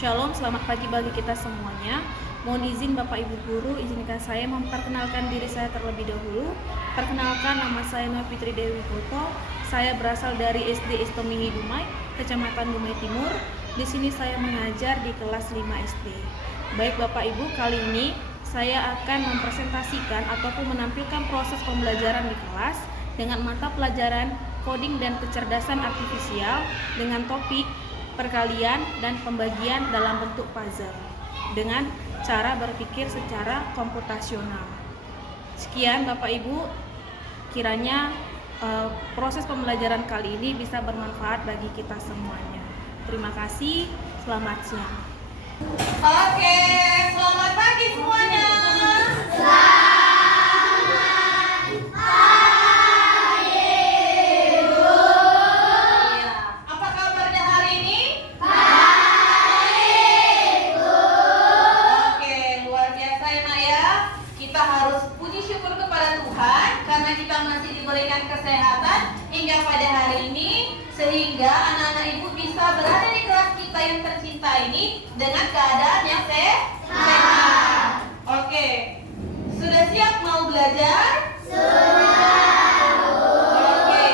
Shalom, selamat pagi bagi kita semuanya. Mohon izin Bapak Ibu Guru, izinkan saya memperkenalkan diri saya terlebih dahulu. Perkenalkan, nama saya Novitri Dewi Koto. Saya berasal dari SD Istomihi Dumai, Kecamatan Dumai Timur. Di sini saya mengajar di kelas 5 SD. Baik Bapak Ibu, kali ini saya akan mempresentasikan ataupun menampilkan proses pembelajaran di kelas dengan mata pelajaran coding dan kecerdasan artifisial dengan topik perkalian dan pembagian dalam bentuk puzzle dengan cara berpikir secara komputasional. Sekian Bapak Ibu, kiranya proses pembelajaran kali ini bisa bermanfaat bagi kita semuanya. Terima kasih, selamat siang. Oke, selamat pagi semuanya. Karena kita masih diberikan kesehatan hingga pada hari ini, sehingga anak-anak ibu bisa berada di kelas kita yang tercinta ini dengan keadaan yang sehat. Oke, sudah siap mau belajar? Sudah. Oke,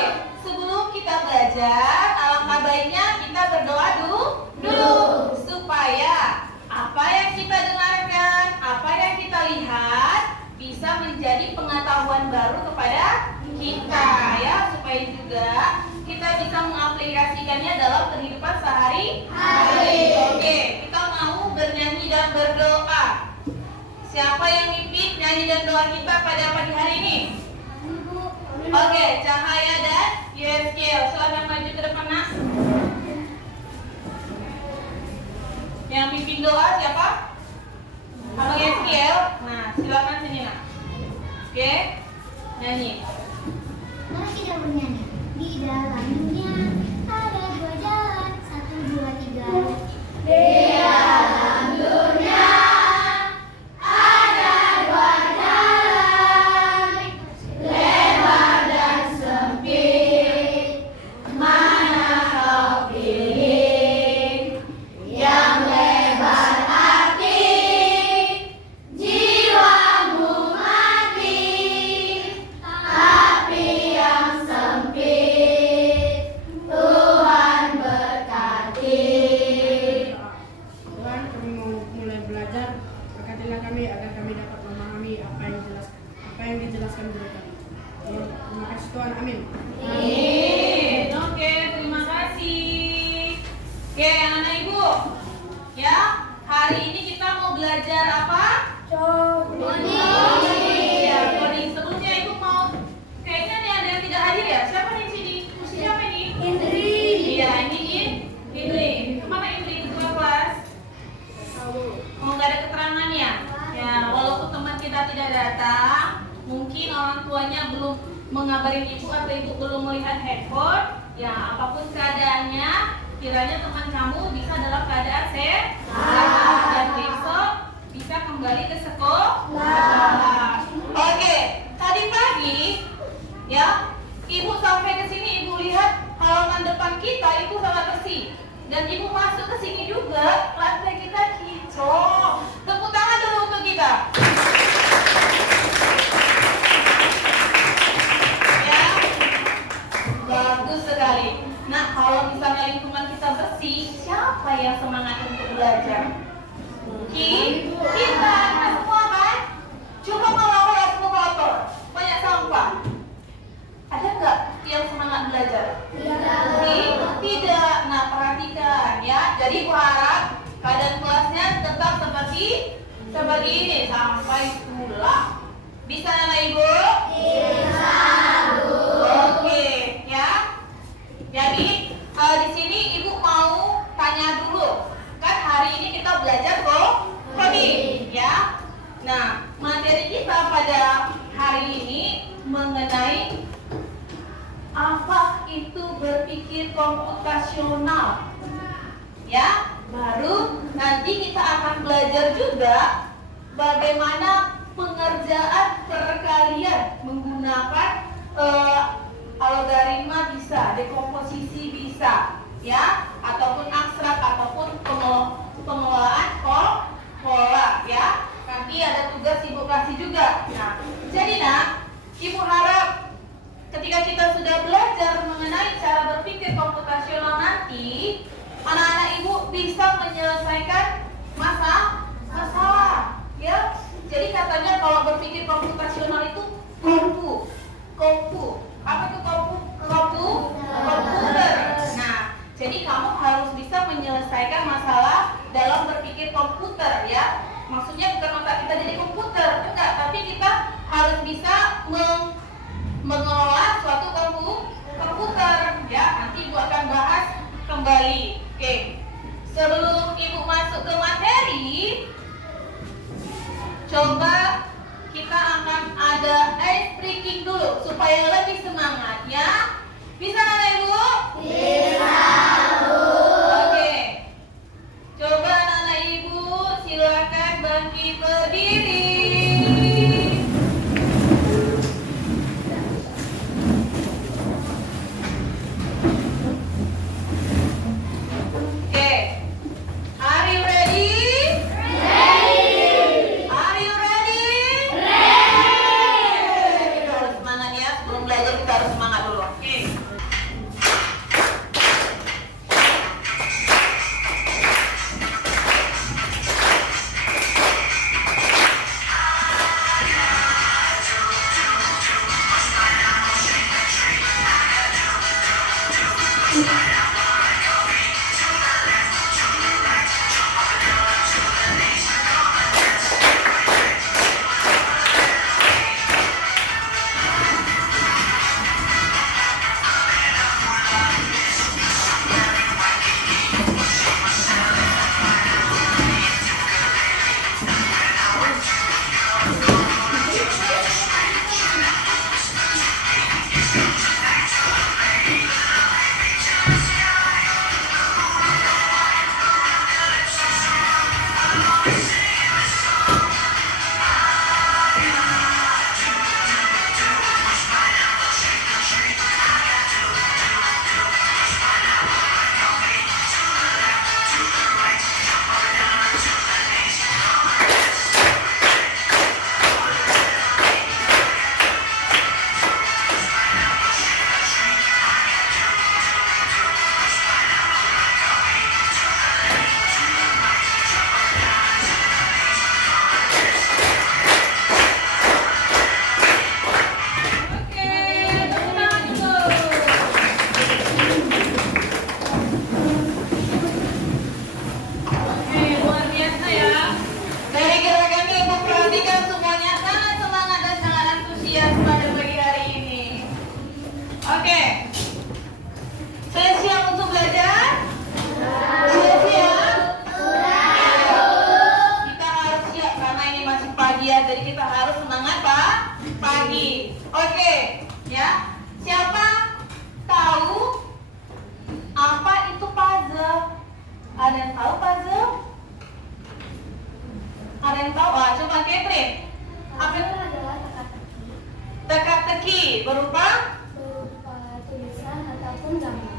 sebelum kita belajar, alangkah baiknya kita berdoa dulu supaya apa yang kita dengarkan, apa yang kita lihat bisa menjadi pengetahuan baru kepada kita, ya, supaya juga kita bisa mengaplikasikannya dalam kehidupan sehari-hari. Oke, kita mau bernyanyi dan berdoa. Siapa yang mimpin nyanyi dan doa kita pada pagi hari ini? Oke, Cahaya dan Yeskiel, silakan maju ke depan, Nak. Yang mimpin doa siapa? Abang Yeskiel. Nah, silakan sini, Nak. Oke, nyanyi. Mari kita bernyanyi. Di dalam dunia ada dua jalan, 1, 2, 3. Di dalam dunia ada dua jalan, lebar dan sempit. Mana kau pilih? Yang lebar arti jiwamu mati, tapi yang sempit Tuhan berkati. Tuhan, kami mau mulai belajar. Berkatilah kami agar kami dapat memahami apa yang dijelaskan guru kami. Terima kasih Tuhan, amin. Oke, terima kasih. Oke, anak ibu, ya, hari ini kita mau belajar apa? Coding. Ya, coding. Sebelumnya ibu mau, kayaknya nih ada yang tidak hadir ya? Siapa nih di sini? Mesti siapa ini? Indri. Iya, ini Indri. Kemana Indri ketua kelas? Oh, nggak ada keterangan ya? Ya, walaupun teman kita tidak datang, mungkin orang tuanya belum mengabarin ibu atau ibu belum melihat handphone. Ya, apapun keadaannya, kiranya teman kamu bisa dalam keadaan sehat dan besok bisa kembali ke sekolah. Oke, tadi pagi, ya, ibu sampai ke sini, ibu lihat halaman depan kita itu sangat bersih. Dan ibu masuk ke sini juga, lantai kita kicau. Tepuk tangan dulu untuk kita. Ya, bagus sekali. Nah, kalau misalnya lingkungan kita bersih, siapa yang semangat untuk belajar? Mungkin kita semua kan? Coba kalau kelas kotor, banyak sampah. Ada nggak yang semangat belajar? Tidak. Nah, perhatikan ya. Jadi aku harap keadaan kelasnya tetap seperti ini sampai pulang. Bisa anak ibu? Bisa, Bu. Oke, ya. Jadi di sini ibu mau tanya dulu. Kan hari ini kita belajar coding, ya. Nah, materi kita pada hari ini mengenai apa itu berpikir komputasional. Ya, baru nanti kita akan belajar juga bagaimana pengerjaan perkalian menggunakan algoritma bisa, dekomposisi bisa, ya, ataupun abstrak ataupun menyelesaikan masalah, ya. Jadi katanya kalau berpikir komputasional itu kompu. Apa itu komputer. Nah, jadi kamu harus bisa menyelesaikan masalah dalam berpikir komputer, ya. Maksudnya bukan otak kita jadi komputer, enggak, tapi kita harus bisa mengelola suatu komputer, ya. Nanti Ibu akan bahas kembali. Oke. Sebelum Ibu masuk ke materi, coba kita akan ada ice breaking dulu supaya lebih semangat, ya. Bisa nggak Ibu? Bisa, Bu. Oke. Coba anak Ibu silakan bangkit berdiri. Oke. Are you ready? Are you ready? Kita harus semangat, ya. Sebelum belajar kita harus semangat dulu. Oke.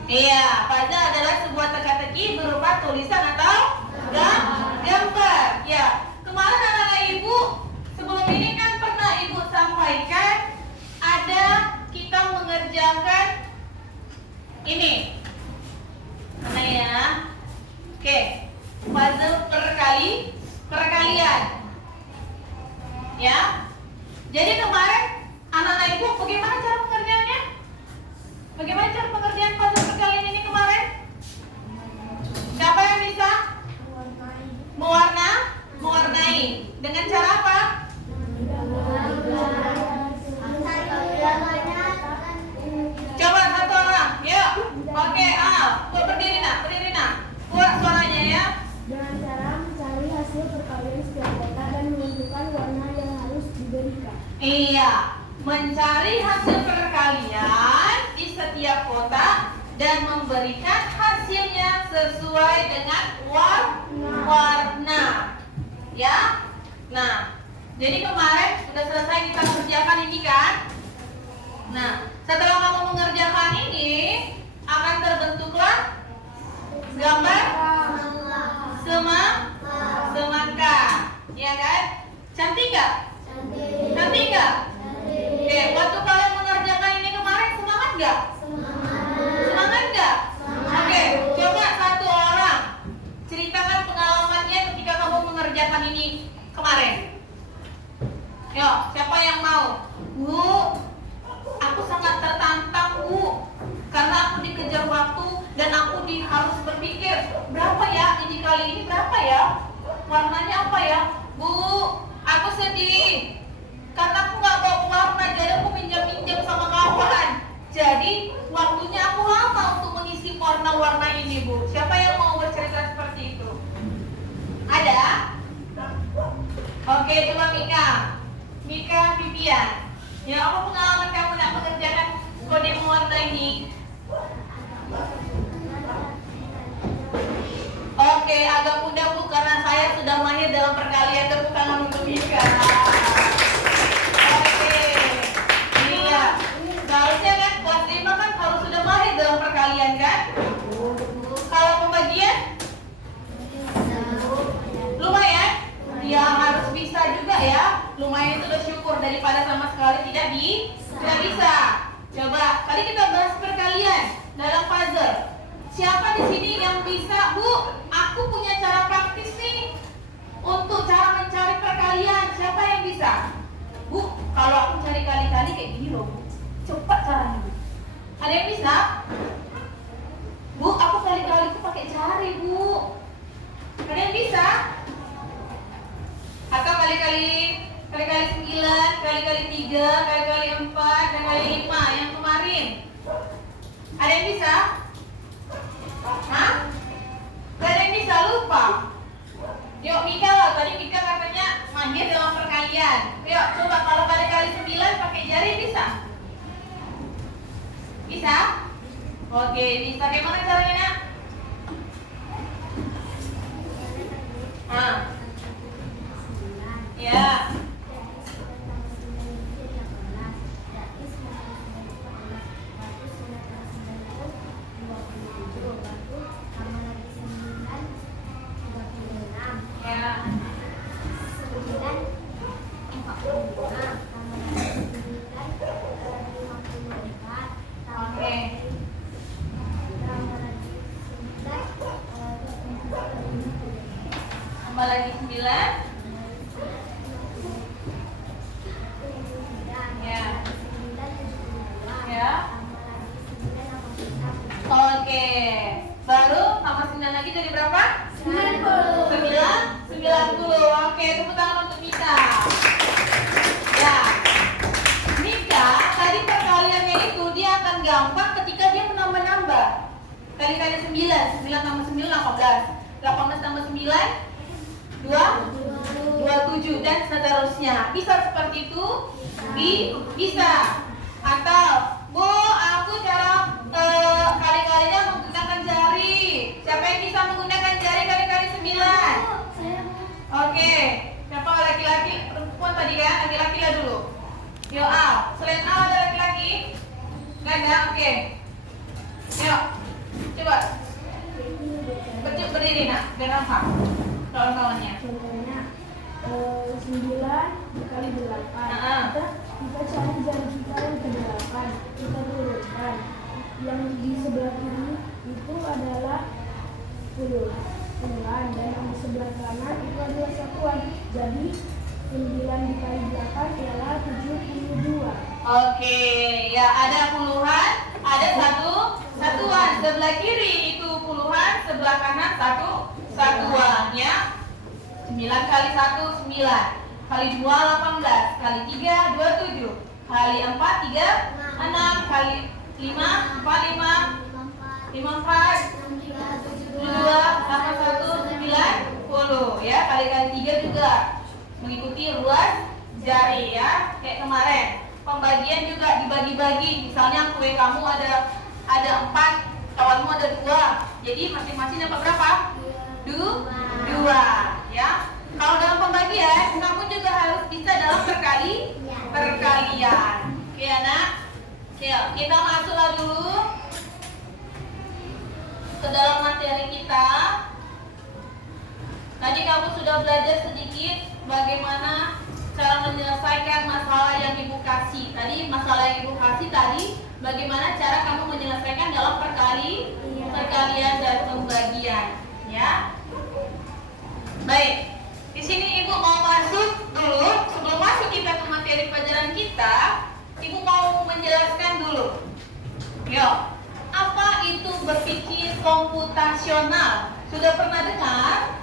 Iya, puzzle adalah sebuah teka-teki berupa tulisan atau gambar. Ya, kemarin anak-anak Ibu sebelum ini kan pernah Ibu sampaikan ada kita mengerjakan ini. Mana ya? Oke, puzzle perkalian. Ya. Jadi kemarin anak-anak Ibu bagaimana cara pengerjaannya? Bagaimana cara pengerjaan puzzle perkalian ini kemarin? Siapa yang bisa? Mewarnai. Dengan cara apa? Coba satu orang, yuk. Oke, buat berdiri nak. Kuat suaranya ya. Dengan cara mencari hasil perkalian setiap kota dan menentukan warna yang harus diberikan. Iya, mencari hasil perkalian di setiap kotak dan memberikan hasilnya sesuai dengan warna. Ya. Nah, jadi kemarin sudah selesai kita kerjakan ini kan? Nah, setelah kamu mengerjakan ini akan terbentuklah gambar semangka. Ya kan? Cantik nggak? Cantik nggak? Oke, waktu kalian mengerjakan ini kemarin semangat nggak? Semangat nggak? Oke, coba satu orang ceritakan mengerjakan ini kemarin? Yuk, siapa yang mau? Bu, aku sangat tertantang, Bu. Karena aku dikejar waktu dan aku harus berpikir, berapa ya ini kali ini, berapa ya? Warnanya apa ya? Bu, aku sedih. Karena aku nggak bawa warna, jadi aku pinjam-pinjam sama kawan. Jadi waktunya aku lama untuk mengisi warna-warna ini, Bu. Siapa yang mau bercerita seperti itu? Ada? Oke, coba Mika Vivian. Ya, apa pengalaman kamu nak mengerjakan kode mewarna ini? Oke, agak mudah, Bu, karena saya sudah mahir dalam perkalian. Tepuk tangan untuk Mika. Oke. Iya. Seharusnya kan kelas 5 kan harus sudah mahir dalam perkalian kan? Kalau pembagian? Lumayan? Ya harus bisa juga ya. Lumayan itu udah syukur daripada sama sekali tidak bisa. Coba, kali kita bahas perkalian dalam puzzle. Siapa di sini yang bisa, Bu? Aku punya cara praktis nih untuk cara mencari perkalian. Siapa yang bisa? Bu, kalau aku cari kali-kali kayak gini loh, Bu. Cepat caranya, Bu. Ada yang bisa? Bu, aku kali-kali aku pakai jari, Bu. Ada yang bisa? Atau kali-kali 9, kali-kali 3, kali-kali 4, dan kali 5 yang kemarin. Ada yang bisa? Hah? Gak ada yang bisa, lupa. Yuk Mika lah, tadi Mika katanya mahir dalam perkalian. Yuk coba kalau kali-kali 9 pakai jari bisa? Bisa? Oke, bisa. Gimana caranya, Nak? Ya. Tambah lagi 9. Ya. Oke. Baru tambah 9 lagi jadi berapa? 90. Oke, tepuk tangan untuk Mika. Ya. Mika, tadi perkaliannya itu dia akan gampang ketika dia menambah-nambah. Kali-kali 9 tambah 9 18 tambah 9 27 dan seterusnya. Bisa seperti itu? Bisa. Atau, Bu, aku cara kali-kalinya menggunakan jari. Siapa yang bisa menggunakan jari kali-kali 9? Oke. Siapa laki-laki? Perempuan tadi kan? Laki-laki lah dulu. Yuk, Al. Selain Al ada laki-laki? Nggak ada? Oke. Yuk. Coba. Berdiri, Nak. Biar nampak kawan-kawannya. Contohnya 9 dikali 8. Kita cari jari kita yang ke-8, kita turunkan. Yang di sebelah kiri itu adalah 9 dan yang di sebelah kanan itu adalah satuan. Jadi 9 dikali 8 ialah 72. Oke, ya ada puluhan, ada satuan. Sebelah kiri itu puluhan, sebelah kanan satuan ya. 9 kali 1 9, kali 2 18, kali 3 27, kali 4 3 6, kali 5 4 5 4 2 tambah 1 90 ya. Kali-kali 3 juga mengikuti ruas jari ya. Kayak kemarin pembagian juga dibagi-bagi. Misalnya kue kamu ada 4, kawanmu ada 2. Jadi masing-masing dapat berapa? 2 ya. Kalau dalam pembagian kamu juga harus bisa dalam perkalian. Oke anak. Yuk, kita masuklah dulu ke dalam materi kita. Tadi kamu sudah belajar sedikit bagaimana cara menyelesaikan masalah yang ibu kasih. Tadi masalah yang ibu kasih tadi bagaimana cara kamu menyelesaikan dalam perkalian dan pembagian, ya. Baik. Di sini komputasional. Sudah pernah dengar?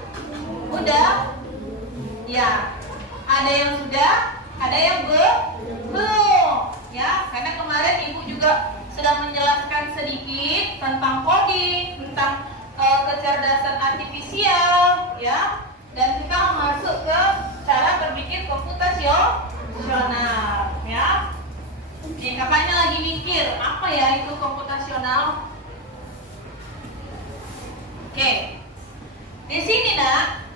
Udah? Ya. Ada yang sudah, ada yang belum. Ya, karena kemarin Ibu juga sudah menjelaskan sedikit tentang coding, tentang kecerdasan artifisial, ya. Dan kita masuk ke cara berpikir komputasional, ya. Nih, kakaknya lagi mikir, apa ya itu komputasional? Oke. Di sini, Nak,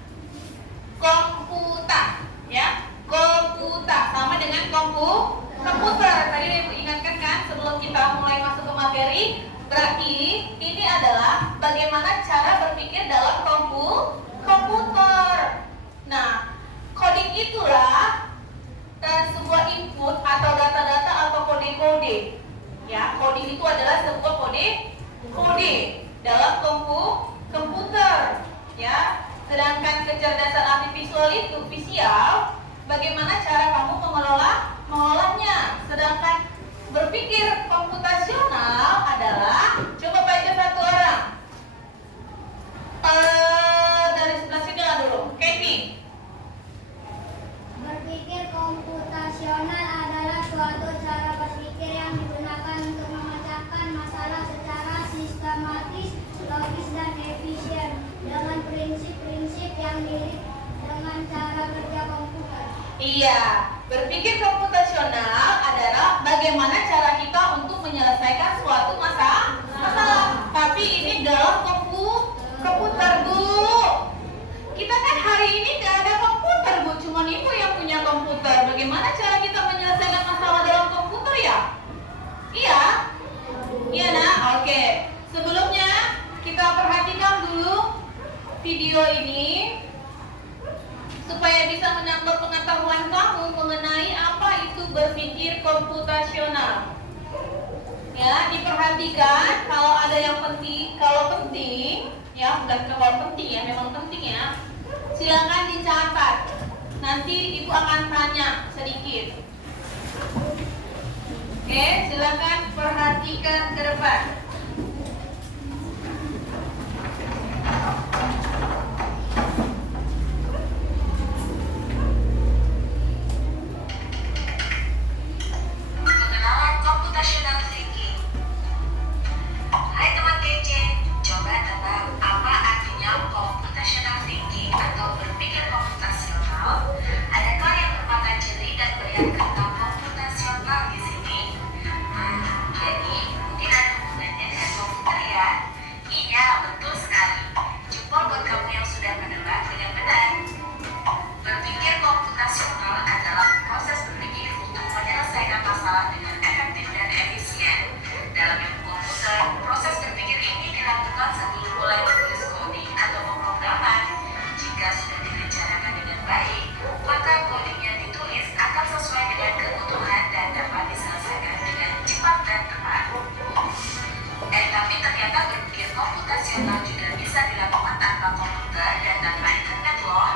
komputer, ya. Komputer sama dengan komputer. Tadi Ibu ingatkan kan sebelum kita mulai masuk ke materi, berarti ini adalah bagaimana cara berpikir dalam komputer. Nah, coding itulah sebuah input atau data-data atau kode-kode. Ya, coding itu adalah sebuah kode dalam komputer. Ya, sedangkan kecerdasan artifisial, bagaimana cara kamu mengolahnya. Sedangkan berpikir komputasional adalah, coba baca satu orang. Dari sebelah sini lah dulu, Kenny. Berpikir komputasional adalah suatu cara berpikir yang digunakan untuk memecahkan masalah secara sistematis, logis, dan efisien dengan prinsip-prinsip yang mirip dengan cara kerja komputer. Iya, berpikir komputasional adalah bagaimana cara kita untuk menyelesaikan suatu masalah. Tapi ini dalam komputer, Bu. Kita kan hari ini nggak ada komputer, Bu. Cuma Ibu yang punya komputer. Bagaimana cara kita menyelesaikan masalah dalam komputer ya? Iya? Iya, Nak? Oke. Sebelumnya kita perhatikan dulu video ini supaya bisa menambah pengetahuan kamu mengenai apa itu berpikir komputasional. Ya, diperhatikan kalau ada yang penting, ya bukan kalau penting ya, memang penting ya. Silakan dicatat. Nanti Ibu akan tanya sedikit. Oke, silakan perhatikan ke depan. Pengenalan computational thinking. Hai teman TC, coba tebak apa artinya computational thinking atau berpikir komputasional? Adakah yang bermata-jeli dan melihat kata komputasional di sini? Jadi mungkin ada hubungannya dengan komputer ya? Iya, betul sekali. Jempol buat kamu yang sudah menebak dengan benar. Berpikir komputasional adalah proses berpikir untuk menyelesaikan masalah dengan efektif dan efisien. Dalam ilmu komputer, proses berpikir ini dilakukan sebelum mulai menulis coding atau pemrograman. Jika sudah direncanakan dengan baik, maka codingnya ditulis akan sesuai dengan kebutuhan dan dapat diselesaikan dengan cepat dan tepat. Tapi ternyata berpikir komputasional juga bisa dilakukan tanpa komputer dan tanpa internet loh.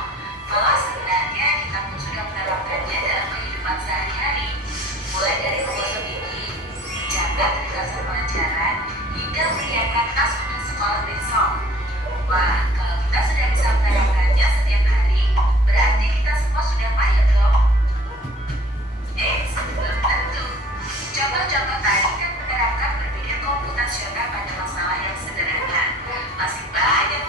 Malah sebenarnya kita pun sudah menerapkannya dalam kehidupan sehari-hari, mulai dari mengosok gigi, mencatat ringkasan pelajaran, hingga menyiapkan tas untuk sekolah besok. Wah, kalau kita sudah bisa menerapkannya setiap hari, berarti kita semua sudah mahir dong. Belum tentu. Contoh-contoh tadi kan menerapkan berpikir komputasional pada masalah yang sederhana. Masih banyak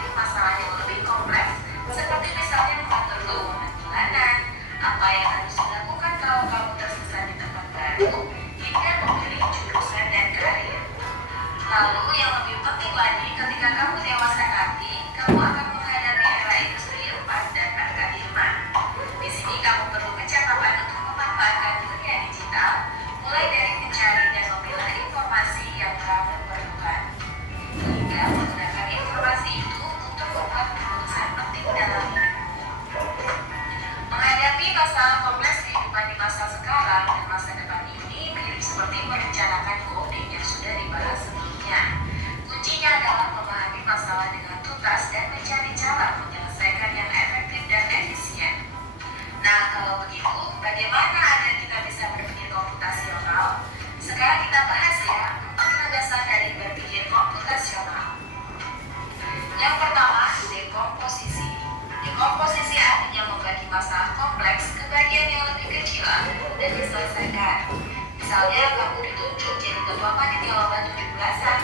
Komposisi artinya membagi masalah kompleks ke bagian yang lebih kecil dan diselesaikan. Misalnya kamu ditunjuk jadi ketua panitia lomba 17-an,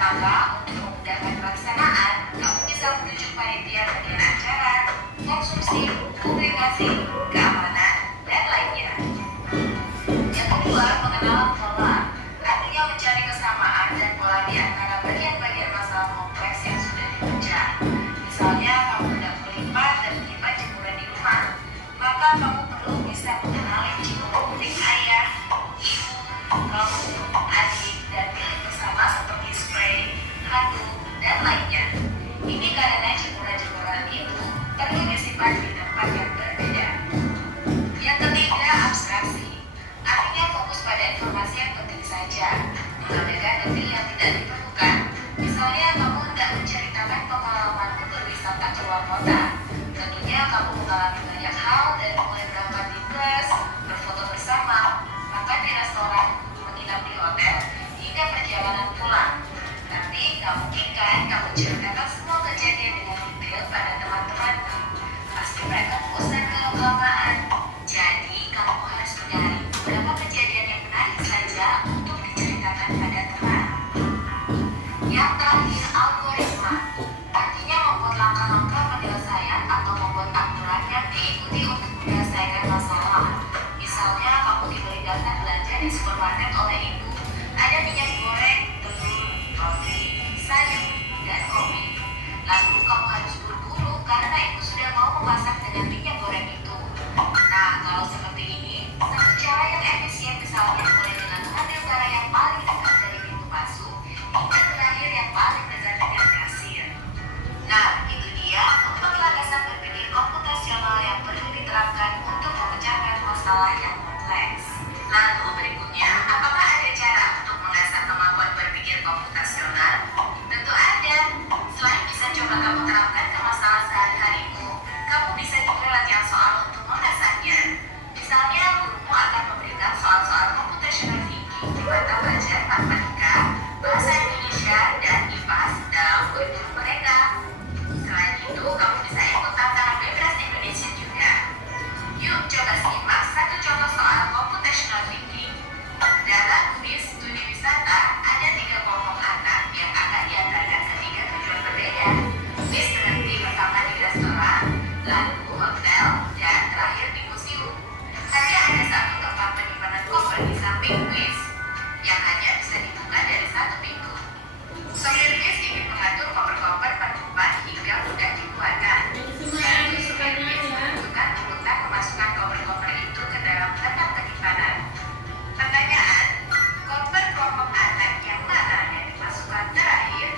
maka untuk memudahkan pelaksanaan, kamu bisa menunjuk panitia bagian acara, konsumsi, publikasi, keamanan, dan lainnya. Yang kedua, pengenalan pola, artinya mencari kesamaan dan pola di antara bagian-bagian masalah kompleks yang sudah dipecah. Misalnya, kamu hendak melipat dan menyimpan jemuran di rumah, maka kamu perlu bisa mengenali jemuran milik ayah, ibu, kamu, adik, dan milik bersama seperti spray, handuk, dan lainnya. Ini karena jemuran-jemuran itu perlu disimpan di tempat yang berbeda. Yang ketiga, abstraksi, artinya fokus pada informasi yang penting saja, mengabaikan detail yang tidak diperlukan. Misalnya, kamu hendak menceritakan pengalamanmu berwisata ke luar kota. Tentunya kamu mengalami banyak hal dari mulai berangkat di bus, berfoto bersama, makan di restoran, menginap di hotel, hingga perjalanan pulang. Tapi nggak mungkin kan kamu ceritakan semua kejadian dengan detail pada teman-temanmu. Pasti mereka bosan kalau kelamaan. Jadi kamu harus mencari beberapa kejadian yang menarik saja untuk diceritakan pada teman. Yang terakhir, algoritma, artinya membuat langkah-langkah penyelesaian atau membuat aturan yang diikuti untuk menyelesaikan masalah. Misalnya, kamu diberi daftar belanja di supermarket oleh ibu. Ada minyak goreng, telur, roti, sayur, dan kopi. Lalu kamu harus buru-buru karena ibu sudah mau memasak dengan minyak goreng itu. Nah, kalau seperti ini, satu cara yang efisien misalnya mulai dengan mengambil barang yang paling dekat dari pintu masuk hingga terakhir yang paling dekat dengan kasir. Nah, itu dia 4 landasan berpikir komputasional yang perlu diterapkan untuk memecahkan masalah yang kompleks. Lalu berikutnya, apakah ada cara untuk mengasah kemampuan berpikir komputasional? Tentu ada. Selain bisa coba kamu terapkan ke masalah sehari-harimu, kamu bisa juga latihan soal untuk mengasahnya. Misalnya, gurumu akan memberikan soal-soal computational thinking di mata pelajaran matematika, bahasa Indonesia, dan IPAS dalam kurikulum mereka. Selain itu, kamu bisa ikut tantangan bebas Indonesia juga. Yuk coba simak satu contoh soal computational thinking. Dalam kuis studi wisata, ada 3 kelompok anak yang akan diantarkan ke 3 tujuan berbeda. Kuis berhenti pertama di restoran, lalu hotel, dan terakhir di museum. Hanya ada satu tempat penyimpanan koper di samping kuis, yang hanya bisa dibuka dari satu pintu. Sopir bis ingin mengatur koper-koper penumpang hingga mudah dikeluarkan. Lalu sopir bis menentukan urutan memasukkan koper-koper itu ke dalam tempat penyimpanan. Pertanyaan, koper kelompok anak yang mana yang dimasukkan terakhir?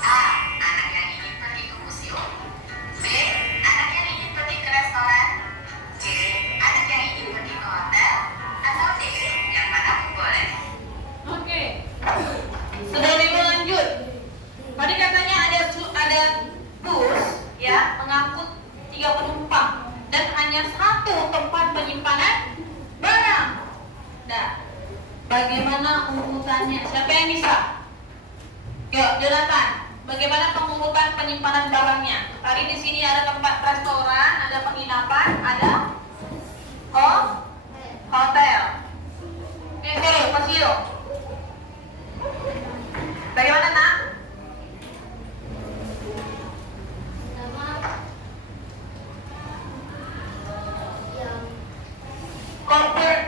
A. Anak yang ingin pergi ke museum. B. Anak yang ingin pergi ke restoran. C. Anak yang ingin pergi ke hotel. Atau D. Yang mana pun boleh. Oke. Sudah lanjut. Tadi katanya ada bus ya mengangkut 3 penumpang dan hanya satu tempat penyimpanan barang. Nah, bagaimana pengurutannya? Siapa yang bisa? Yuk, Jonathan. Bagaimana pengurutan penyimpanan barangnya? Tadi di sini ada tempat restoran, ada penginapan, ada hotel. Oke, museum. Bagaimana, Nak?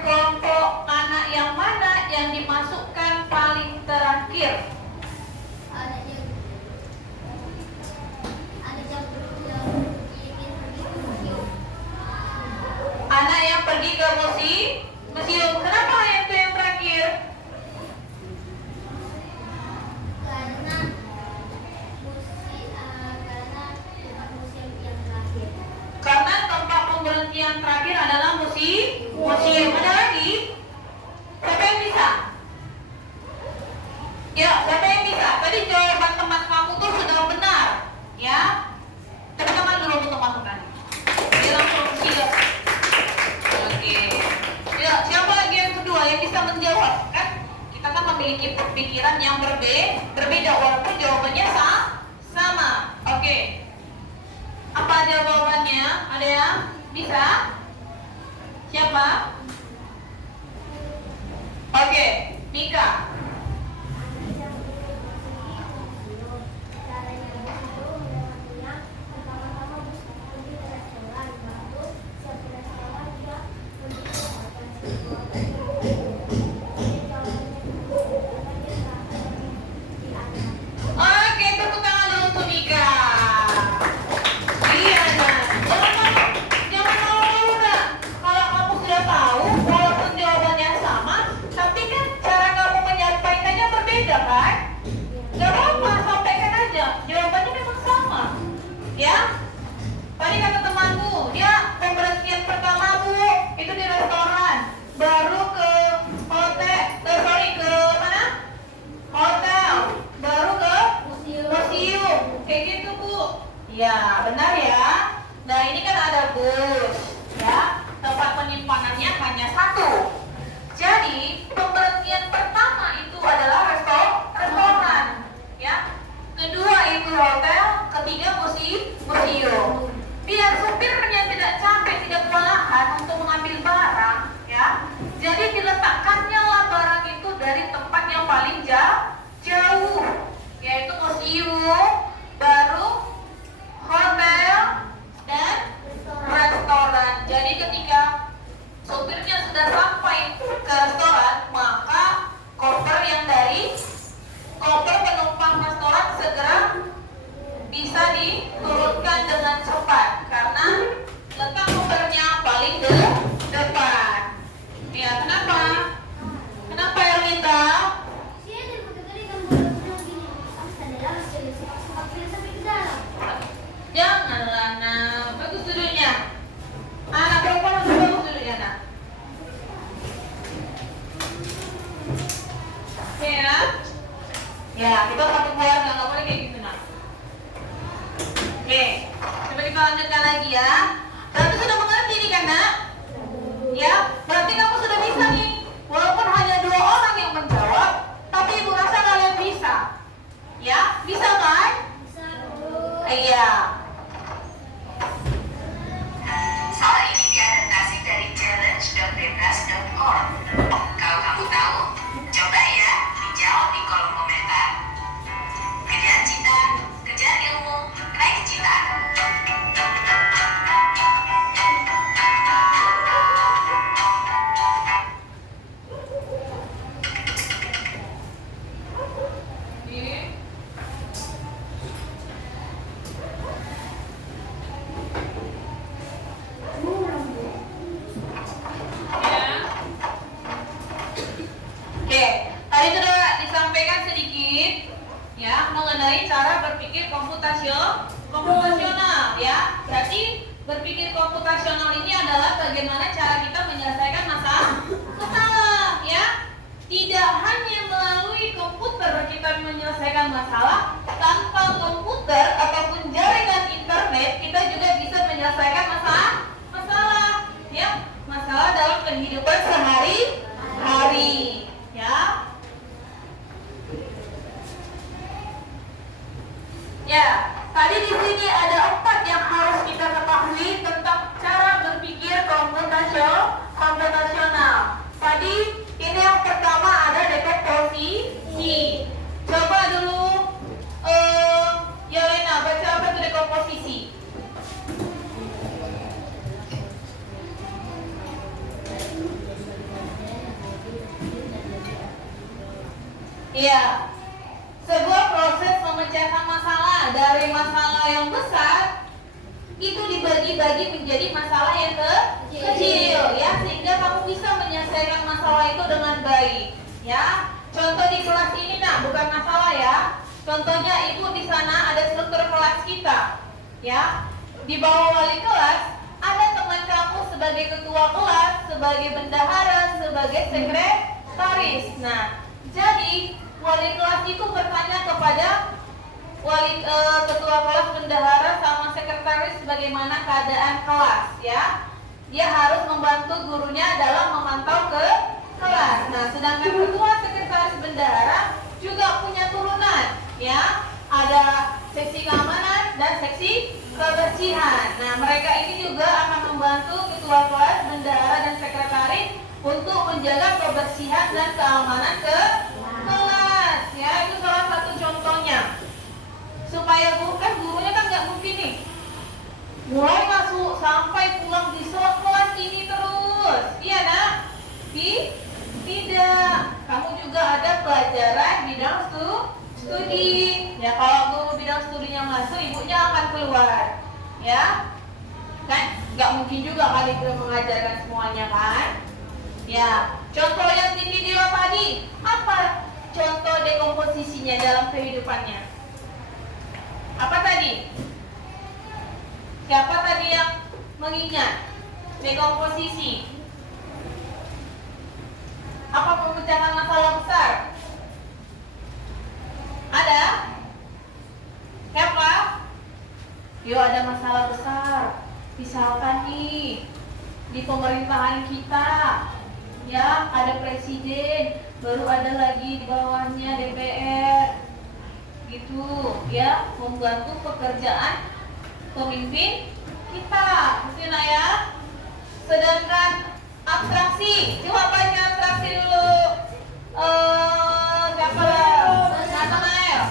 Kelompok anak yang mana yang dimasukkan paling terakhir? Ada yang ingin pergi ke museum. Anak yang pergi ke museum. Kenapa itu yang terakhir? Karena tempat museum yang terakhir. Karena tempat pemberhentian terakhir adalah museum. Ada lagi? Siapa yang bisa? Ya, siapa yang bisa? Tadi jawaban teman kamu tuh sudah benar, ya. Tepuk tangan dulu untuk teman-teman. Dia langsung siap. Oke. Ya, siapa lagi yang kedua yang bisa menjawab? Kan kita kan memiliki pikiran yang berbeda walaupun jawabannya sama. Oke. Apa jawabannya? Ada yang bisa? Siapa? Oke, Nika. Oke, tepuk tangan dulu untuk Nika. Iya, nah. Jangan malu-malu, Nak. Kalau kamu sudah tahu, walaupun jawabannya sama, tapi kan cara kamu menyampaikannya berbeda, kan? Gak apa-apa, sampaikan aja. Jawabannya memang sama. Ya? Tadi kata temanku, dia pemberhentian pertama, Bu, itu di restoran. Baru ke hotel, ke mana? Hotel. Baru ke museum. Kayak gitu, Bu. Ya, benar ya. Nah, ini kan ada bus. Ya, tempat penyimpanannya hanya satu. Jadi, pemberhentian pertama itu adalah restoran. Ya. Kedua itu hotel, ketiga museum. Biar supirnya tidak capek, tidak kewalahan untuk mengambil barang, ya. Jadi diletakkannya lah barang itu dari tempat yang paling jauh, yaitu museum, baru hotel dan restoran. Jadi ketika supirnya sudah sampai ke restoran, maka koper penumpang restoran segera bisa diturunkan dengan cepat karena letak kopernya paling depan. Ya, kenapa? Kenapa, Erlinda? Janganlah, nah, bagus duduknya. Anak perempuan harus bagus duduknya, nak. Ya, ya, kita satu keluarga, nggak boleh kayak gitu, nak. Oke, coba kita lanjutkan lagi ya. Berarti sudah mengerti nih kan, nak? Ya, berarti kamu sudah bisa nih. Walaupun hanya 2 orang yang menjawab, tapi ibu rasa kalian bisa. Ya, bisa kan? Iya. Soal ini diadaptasi dari challenge.bebas.org. Kalau kamu tahu, coba ya dijawab di kolom komentar. Kejar cinta, kejar ilmu, raih cita. Oke, tadi sudah disampaikan sedikit ya mengenai cara berpikir komputasional ya. Berarti berpikir komputasional ini adalah bagaimana cara kita menyelesaikan masalah ya. Tidak hanya melalui komputer kita menyelesaikan masalah, tanpa komputer ataupun jaringan internet kita juga bisa menyelesaikan masalah ya, masalah dalam kehidupan sehari-hari. Ya. Ya, tadi di sini ada 4 yang harus kita ketahui tentang cara berpikir komputasional. Tadi ini yang pertama ada dekomposisi. Coba dulu Yelena baca apa itu dekomposisi? Iya, sebuah proses memecahkan masalah dari masalah yang besar itu dibagi-bagi menjadi masalah yang kecil ya, sehingga kamu bisa menyelesaikan masalah itu dengan baik ya. Contoh di kelas ini, nah, bukan masalah ya. Contohnya ibu di sana ada struktur kelas kita ya. Di bawah wali kelas ada teman kamu sebagai ketua kelas, sebagai bendahara, sebagai sekretaris. Nah, jadi wali kelas itu bertanya kepada ketua kelas, bendahara, sama sekretaris bagaimana keadaan kelas ya. Dia harus membantu gurunya dalam memantau ke kelas. Nah, sedangkan ketua, sekretaris, bendahara juga punya turunan ya. Ada sesi keamanan, dan seksi kebersihan. Nah, mereka ini juga akan membantu ketua kelas, bendahara, dan sekretaris untuk menjaga kebersihan dan keamanan ke kelas. Ya, itu salah satu contohnya. Supaya gurunya kan nggak mungkin nih mulai masuk sampai pulang di kelas ini terus. Iya nak? Tidak. Kamu juga ada pelajaran bidang studi. Ya, kalau guru bidang studinya masuk, ibunya akan keluar. Ya, kan? Nggak mungkin juga kali mengajarkan semuanya kan? Ya, contoh yang di video tadi, apa contoh dekomposisinya dalam kehidupannya? Apa tadi? Siapa tadi yang mengingat dekomposisi? Apa memecahkan masalah besar? Ada? Siapa? Yuk, ada masalah besar. Misalkan nih di pemerintahan kita, ya ada presiden, baru ada lagi di bawahnya DPR, gitu, ya membantu pekerjaan pemimpin kita, mesti nak ya. Sedangkan abstraksi, coba baca abstraksi dulu. Siapa lah? Nathanael.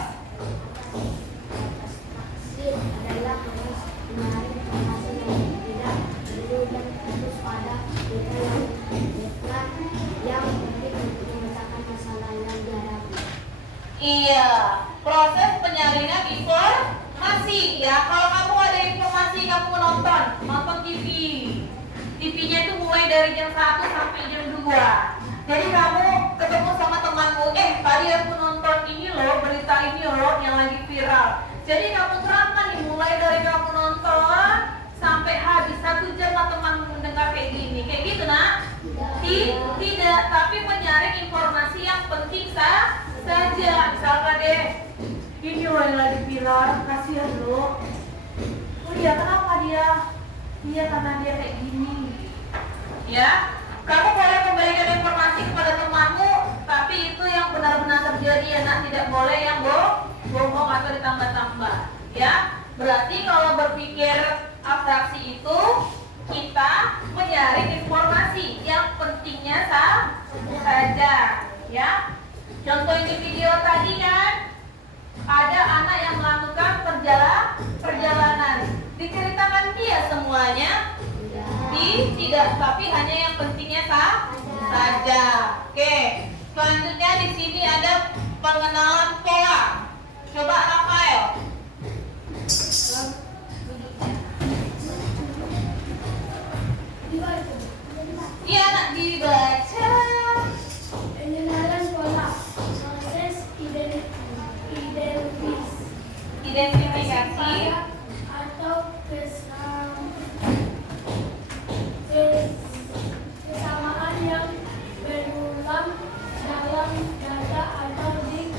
Abstraksi adalah proses menarik informasi yang berbeda dulu dan fokus pada detail yang penting untuk memecahkan masalah yang dihadapi. Iya, proses penyaringan informasi ya. Kalau kamu ada informasi, kamu nonton TV. TV-nya itu mulai dari jam 1 sampai jam 2. Jadi kamu ketemu sama temanmu, tadi aku nonton ini loh, berita ini loh yang lagi viral. Jadi kamu terangkan nih, mulai dari kamu nonton sampai habis 1 jam lah temanmu mendengar kayak gini. Kayak gitu nak? Tidak, tapi menyaring informasi yang penting saja. Misalkan deh, ini loh yang lagi viral, kasihan loh. Oh iya, kenapa dia? Iya, karena dia kayak gini. Ya, kamu boleh memberikan informasi kepada temanmu, tapi itu yang benar-benar terjadi ya nak, tidak boleh yang bohong atau ditambah-tambah. Ya, berarti kalau berpikir abstraksi itu kita menyaring informasi yang pentingnya saja. Ya, contoh di video tadi kan ada anak yang melakukan perjalanan. Diceritakan dia semuanya? Tidak, tapi hanya yang pentingnya saja. Oke, selanjutnya di sini ada pengenalan pola. Coba Rafael. Iya nak, dibaca. Pengenalan pola, proses Identifikasi atau kesamaan yang berulang dalam data atau di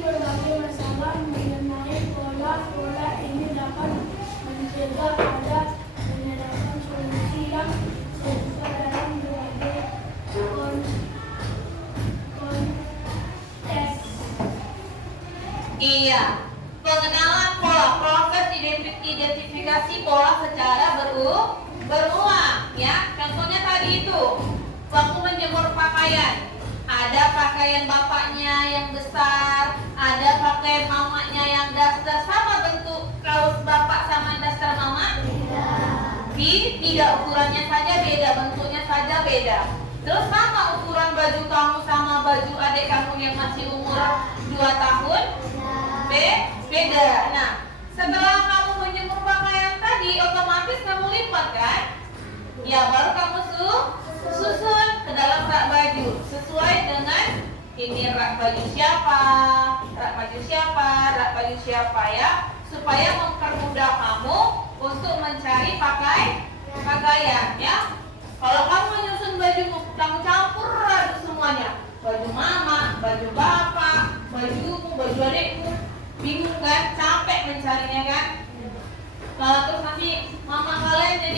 berbagai masalah mengenai pola-pola ini dapat mencegah ada penyerapan solusi yang serupa dalam berbagai konteks. Iya, pengenalan pola, proses identifikasi pola secara berulang ya. Contohnya tadi itu waktu menjemur pakaian, ada pakaian bapaknya yang besar, ada pakaian mamanya yang daster. Sama bentuk kaos bapak sama daster mama? Tidak, ukurannya saja beda, bentuknya saja beda. Terus sama ukuran baju kamu sama baju adik kamu yang masih umur 2 tahun? Beda. Nah, setelah kamu menjemur pakaian tadi, otomatis kamu lipat kan? Ya, baru kamu susun ke dalam rak baju sesuai dengan ini rak baju siapa, rak baju siapa ya, supaya mempermudah kamu untuk mencari pakaian ya. Kalau kamu menyusun bajumu, kamu campur aduk semuanya, baju mama, baju bapak, bajumu, baju adikmu, bingung kan, capek mencarinya kan. Terus nanti mama kalian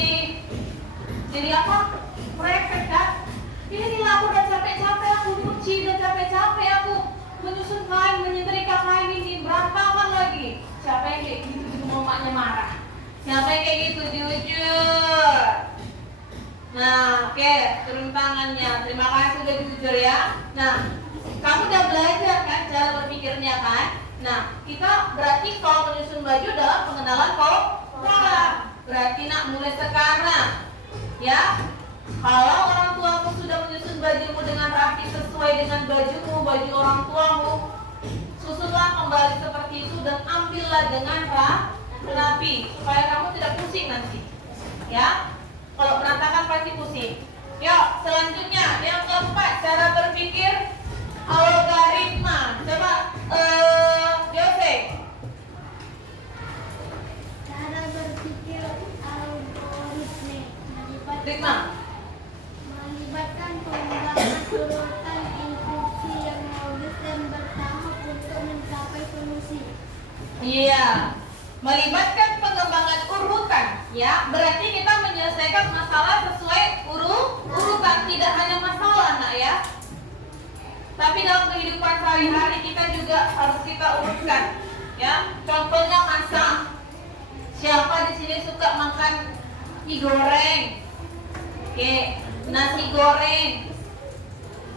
jadi apa? Merepet kan? Ini aku udah capek-capek aku nyuci, udah capek-capek aku menyusun kain, menyetrika kain ini, berantakan lagi. Siapa yang kayak gitu mamanya marah? Siapa yang kayak gitu jujur? Nah, oke, turun tangannya. Terima kasih sudah jujur ya. Nah, kamu udah belajar kan cara berpikirnya kan? Nah, kita berarti kalau menyusun baju adalah pengenalan pola. Berarti nak mulai sekarang, ya. Kalau orang tuamu sudah menyusun bajumu dengan rapi sesuai dengan bajumu, baju orang tuamu, susunlah kembali seperti itu dan ambillah dengan rapi supaya kamu tidak pusing nanti, ya. Kalau berantakan pasti pusing. Yuk, selanjutnya yang keempat, cara berpikir algoritma. Coba Yose. Cara berpikir algoritma melibatkan pengembangan urutan instruksi yang logis dan bertahap untuk mencapai solusi. Iya, melibatkan pengembangan urutan, ya. Berarti kita menyelesaikan masalah sesuai urutan, tidak hanya masalah, nak ya. Tapi dalam kehidupan sehari-hari kita juga harus kita urutkan, ya. Contohnya masak. Siapa di sini suka makan mie goreng? Oke, nasi goreng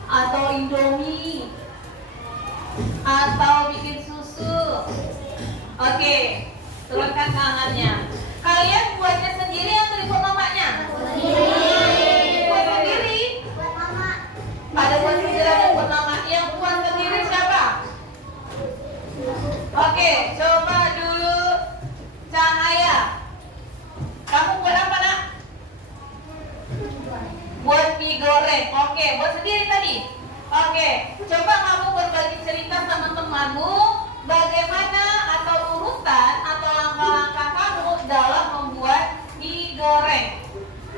atau indomie atau bikin susu. Oke, turunkan tangannya. Kalian buatnya sendiri atau dibuat mamanya? Buat sendiri. Buat mama. Ada buat sendiri, ada buat mama. Yang buat sendiri siapa? Oke, coba dulu Cahaya. Kamu buat apa, nak? Buat mie goreng. Oke, buat sendiri tadi. Oke, coba kamu berbagi cerita sama temanmu bagaimana atau urutan atau langkah-langkah kamu dalam membuat mie goreng.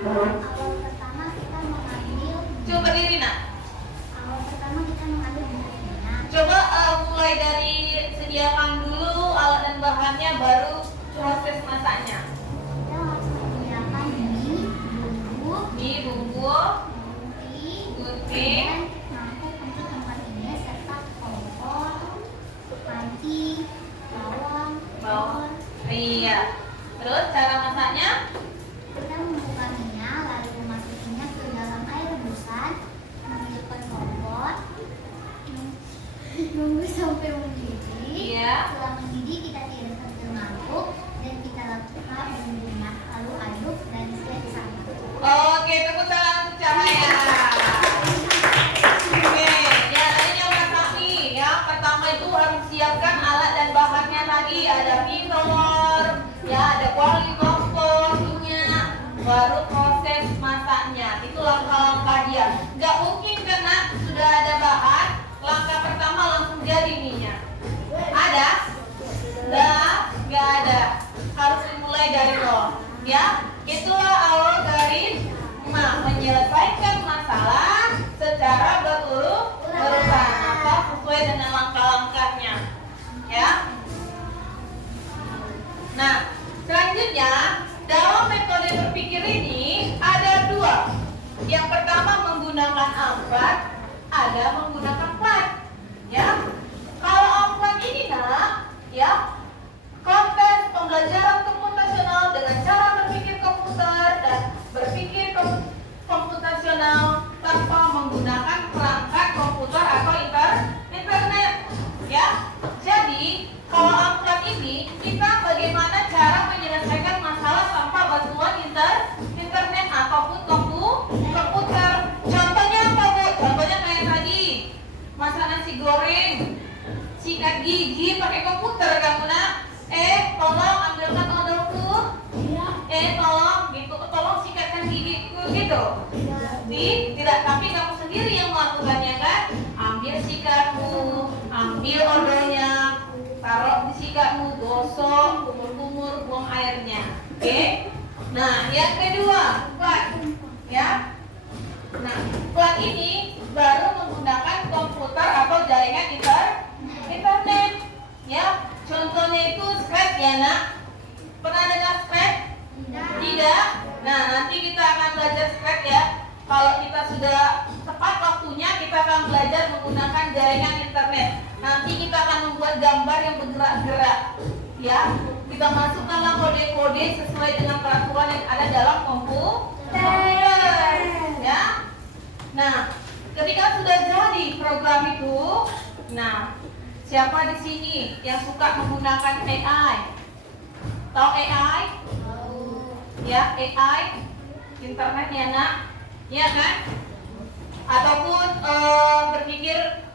Awal pertama kita mengambil. Coba diri, nak. Awal pertama kita mengambil bumbunya. Coba mulai dari sediakan dulu alat dan bahannya, baru proses masaknya. Kita harus menyediakan Bumbu, gunting, dan mangkuk untuk tempat ini serta kompor, panci, bawang. Iya. Terus cara masaknya? Kita membuka minyak lalu memasukkannya ke dalam air rebusan, menghidupkan kompor, nunggu sampai mendidih. Iya. Setelah mendidih kita tiriskan ke mangkuk dan kita letakkan bumbunya lalu aduk dan siap disantap. Oke, tepuk tangan untuk Cahaya. Oke, ya tadi yang masak mie ya. Pertama itu harus siapkan alat dan bahannya tadi. Ada mie telur, ya ada kuali kompor, minyak, baru proses masaknya. Itu langkah-langkah dia. Gak mungkin karena sudah ada bahan, langkah pertama langsung jadi mie-nya. Ada? Gak ada. Harus dimulai dari nol, ya. Itulah algoritma, menyelesaikan masalah secara berurutan atau sesuai dengan langkah-langkahnya, ya. Nah, selanjutnya dalam metode berpikir ini ada dua. Yang pertama menggunakan ampat, ada menggunakan plat, ya. Kalau ampat ini, nak, ya, konten pembelajaran komputasional dengan cara berpikir komputer dan berpikir komputasional tanpa menggunakan perangkat komputer atau internet, ya. Jadi kalau ampat ini kita bagaimana cara menyelesaikan masalah tanpa bantuan internet ataupun komputer. Contohnya apa, Bu? Contohnya kayak tadi masak nasi goreng, sikat gigi pakai komputer kamu, nak. Tolong ambilkan odolku. Tolong gitu, tolong sikatkan gigiku gitu. Tidak, tapi kamu sendiri yang melakukannya kan? Ambil sikatmu, ambil odolnya, taruh di sikatmu, gosok, kumur-kumur, buang airnya. Oke? Nah, yang kedua, plat, ya. Nah, plat ini baru menggunakan komputer atau jaringan internet, ya. Contohnya itu Skype, ya, nak. Pernah dengar Skype? Tidak. Nah, nanti kita akan belajar Skype, ya. Kalau kita sudah tepat waktunya, kita akan belajar menggunakan jaringan internet. Nanti kita akan membuat gambar yang bergerak-gerak, ya. Kita masukkanlah kode-kode sesuai dengan peraturan yang ada dalam komputer, ya. Nah, ketika sudah jadi program itu, nah, siapa di sini yang suka menggunakan AI? Tahu AI? Ya, AI, internetnya nak, ya kan? Ataupun berpikir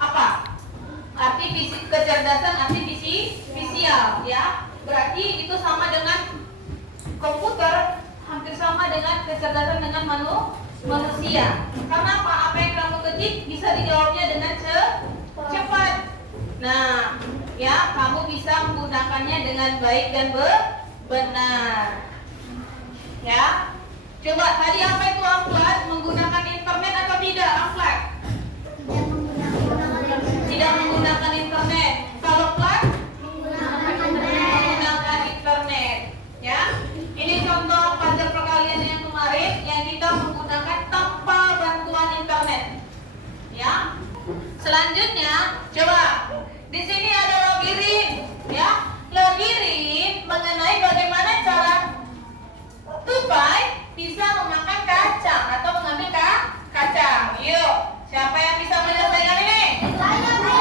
apa? Kecerdasan artifisial, ya. Berarti itu sama dengan komputer, hampir sama dengan kecerdasan dengan manusia. Karena apa yang kamu ketik bisa dijawabnya dengan cepat. Nah, ya, kamu bisa menggunakannya dengan baik dan benar. Ya. Coba tadi apa itu Amflat? Menggunakan internet atau tidak Amflat? Tidak menggunakan internet. Kalau Plat? Menggunakan internet. Ya. Ini contoh pelajar perkalian yang kemarin yang kita menggunakan tanpa bantuan internet. Ya. Selanjutnya, coba di sini ada logirin, ya. Logirin mengenai bagaimana cara tupai bisa memakan kacang atau mengambil kacang. Yuk, siapa yang bisa menyelesaikan ini? Saya, Bu.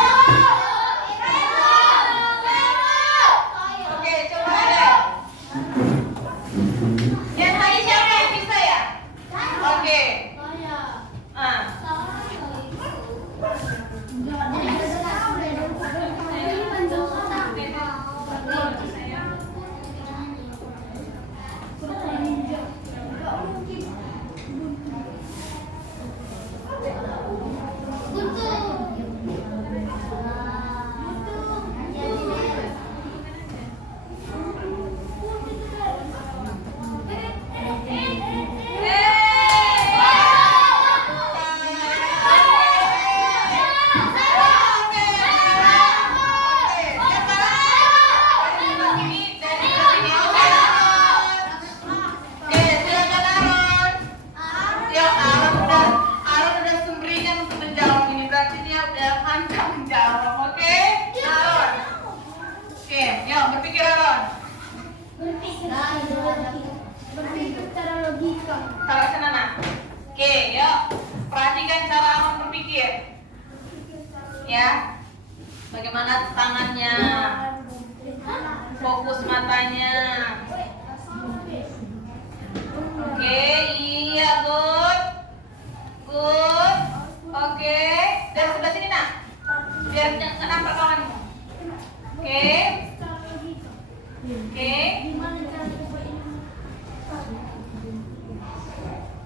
Oke, coba ada. Yang tadi siapa yang bisa ya? Oke. Ah. Berpikir secara logika. Taruh sana nak. Oke, yuk. Perhatikan cara Aron berpikir. Ya. Bagaimana tangannya? Fokus matanya. Oke, iya, good. Good. Oke. Dan sebelah sini nak. Biar jangan nampak kawanmu. Oke. Oke.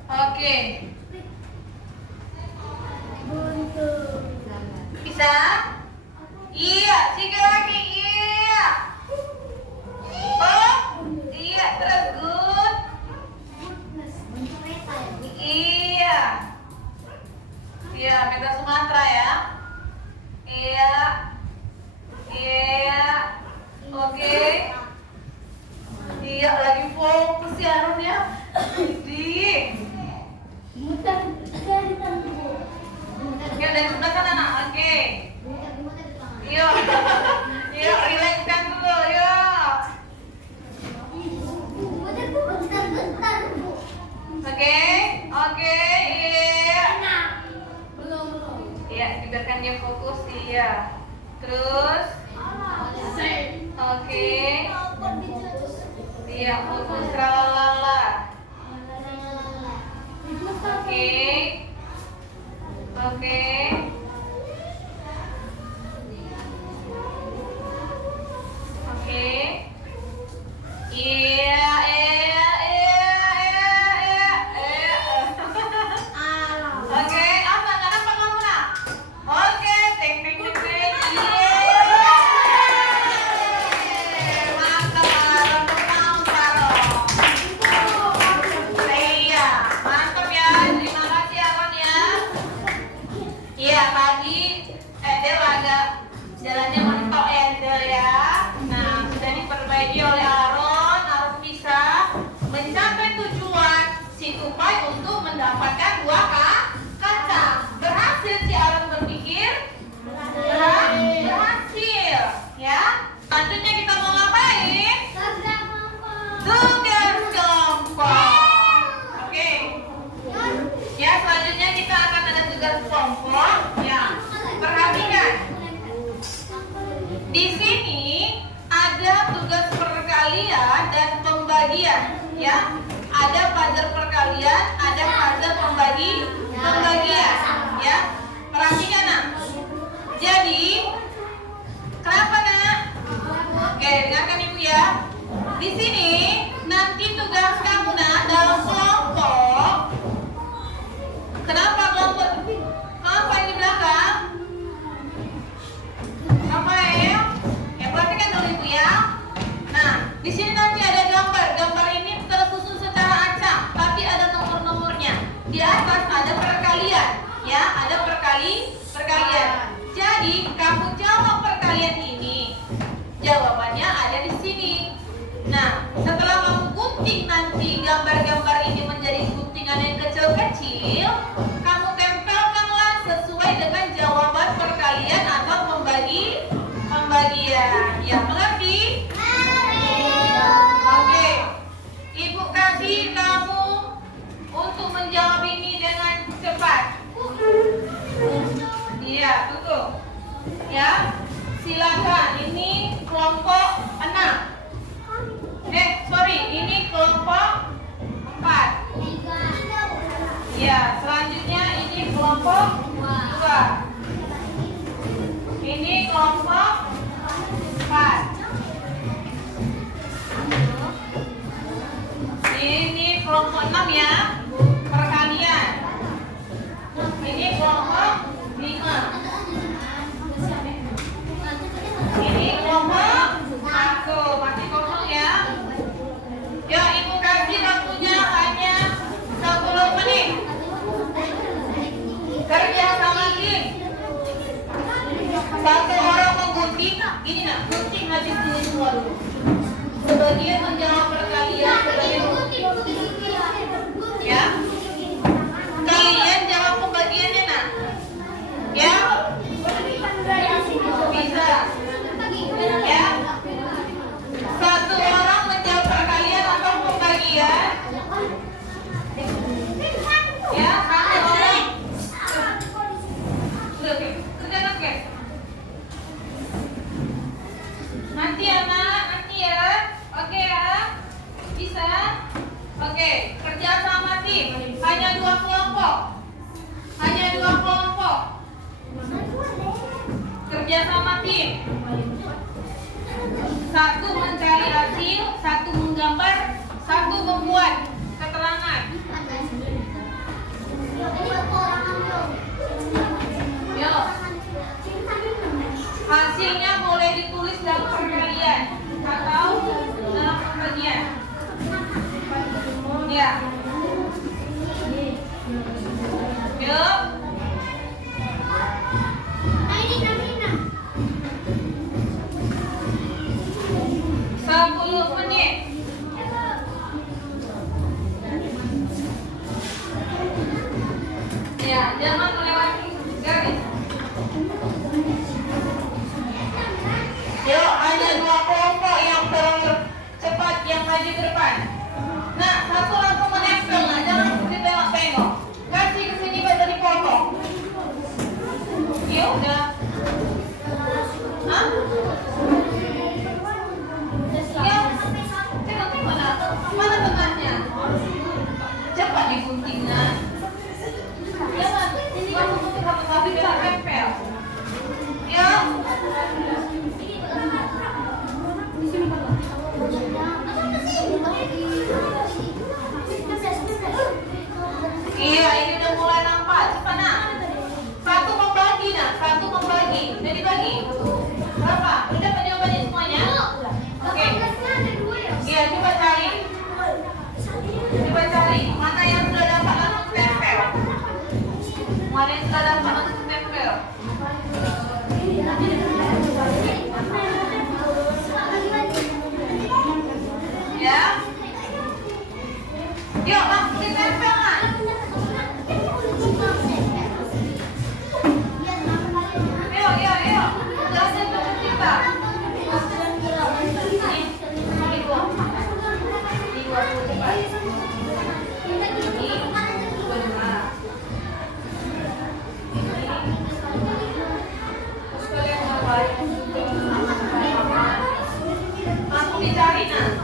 Oke. Bisa? Iya, tiga lagi. Iya. Oh, iya, terus good. Iya. Iya, Mega Sumatera ya. Iya. Iya. Oke. Iya, lagi fokus ya Aron ya. Jadi. Oke, dari sebelah sana nak. Oke. Yuk. Yuk, relaxkan dulu. Yuk. Oke. Oke. Iya. Iya, dibiarkan dia fokus. Iya. Terus. Oke. Iya, fokus. Tralalala. Oke. Oke. Oke. Iya, iya, iya, iya, iya, iya. Oke, apa? Nggak nampak kamu nak? Oke, ting ting ting ting. Iya. Mantap, Aron. Tepuk tangan, Aron. Iya, mantap ya. Terima kasih Aron ya. Iya, tadi Del agak jalannya mentok ya Del ya. Nah, sudah diperbaiki oleh Aron. Aron bisa mencapai tujuan si tupai untuk mendapatkan buah kacang. Berhasil si Aron berpikir? Berhasil ya. Selanjutnya kita mau Ya, ada puzzle perkalian, ada puzzle pembagian. Ya, perhatikan nak. Jadi, kenapa nak? Oke, dengarkan ibu ya. Di sini nanti tugas kamu nak dalam kelompok. Kenapa kelompok? Apa yang di belakang? Apa ya? Ya perhatikan dulu ibu ya. Nah, di sini nanti ada gambar. Gambar ini tersusun secara acak, tapi ada nomor-nomornya. Di atas ada perkalian, ya, ada perkalian. Jadi kamu jawab perkalian ini. Jawabannya ada di sini. Nah, setelah kamu gunting nanti gambar-gambar ini menjadi guntingan yang kecil-kecil, kamu tempelkanlah sesuai dengan jawaban perkalian atau pembagian. Ya, mengerti? Oke. Ibu kasih kamu untuk menjawab ini dengan cepat. Iya, tutup. Ya, silakan. Ini kelompok 6. Ini kelompok 4. Ya, selanjutnya ini kelompok 2. Ini kelompok 4. Ini kelompok 6 ya, perkalian. Ini kelompok 5. Ini kelompok 1, masih kosong ya. Ya, ibu kasih waktunya hanya 10 menit. Kerja sama tim. Satu orang menggunting, gini nak, gunting habis ini semua dulu. Sebagian menjawab perkalian, sebagian ya. Kalian jawab pembagiannya nak. Ya. Bisa. Ya. Satu orang menjawab perkalian atau pembagian. Ya, satu orang. Sudah, oke. Kerjakan, oke. Nanti ya nak, nanti ya. Oke ya. Bisa? Oke, kerja sama tim. Hanya 2 kelompok. Kerja sama tim. Satu mencari hasil, satu menggambar, satu membuat keterangan. Yo. Hasilnya boleh ditulis dalam perkalian atau dalam pembagian. Ya. Yuk. 10 menit. Ya, jangan melewati garis. Yuk, hanya 2 kelompok yang cepat yang maju ke depan. Nah, satu langsung menempel, nah, jangan ditengok-tengok. Kasih ke sini baca dipotong. Ya udah. Hah? Ya, tengok-tengok lah. Mana tengahnya? Cepat diguntingnya. Jangan, kamu gunting habis bisa tempel. Ya. Iya, ini udah mulai nampak. Cepat nak. Satu membagi nak. Udah dibagi. Berapa? Udah dapat jawabannya semuanya? Oke. Iya, coba cari. Mana yang sudah dapat langsung tempel. Ya. Yuk, langsung ditempel nak. Yuk. Jelasin ke kita. Langsung dicari nak.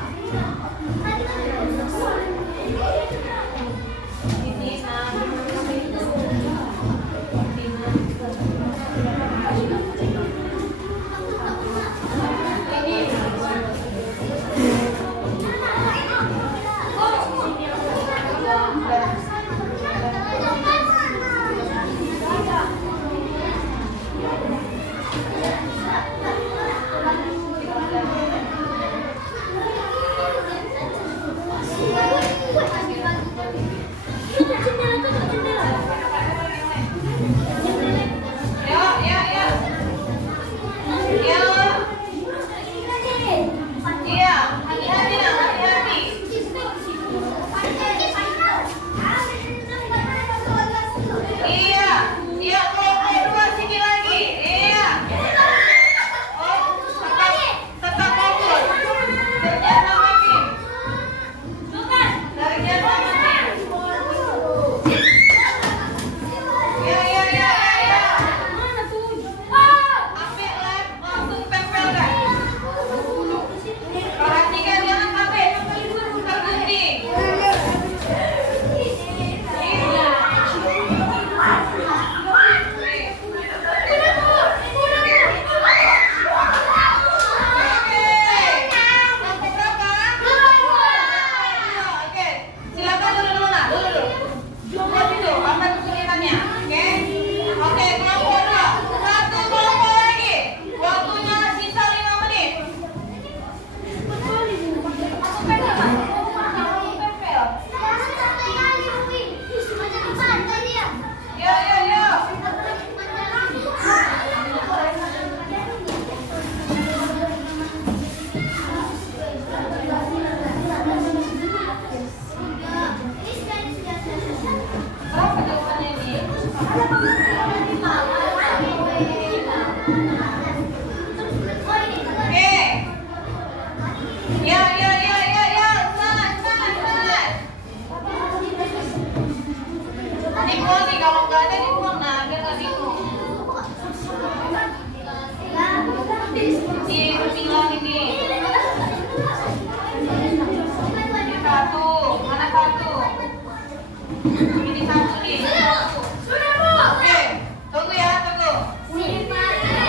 Ini satu nih. Oke, tunggu ya, tunggu. Minggu bulan.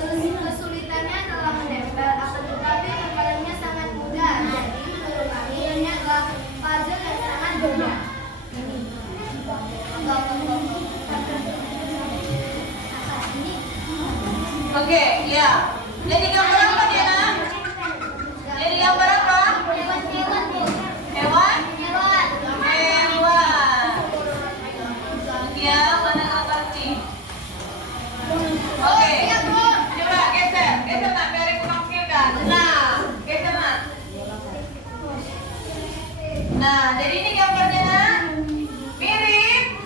Kesulitannya adalah menempel, akan tetapi perkaranya sangat mudah. Jadi menurut kami ini adalah puzzle yang sangat mudah. Oke, ya. Jadi gambar apa dia, Nak? Jadi gambar apa? Hewan? Hewan. Ya, mana ngerti? Oke. Coba geser Nak, biar aku tampilkan. Nah, geser Nak. Nah, jadi ini gambarnya, Nak. Mirip.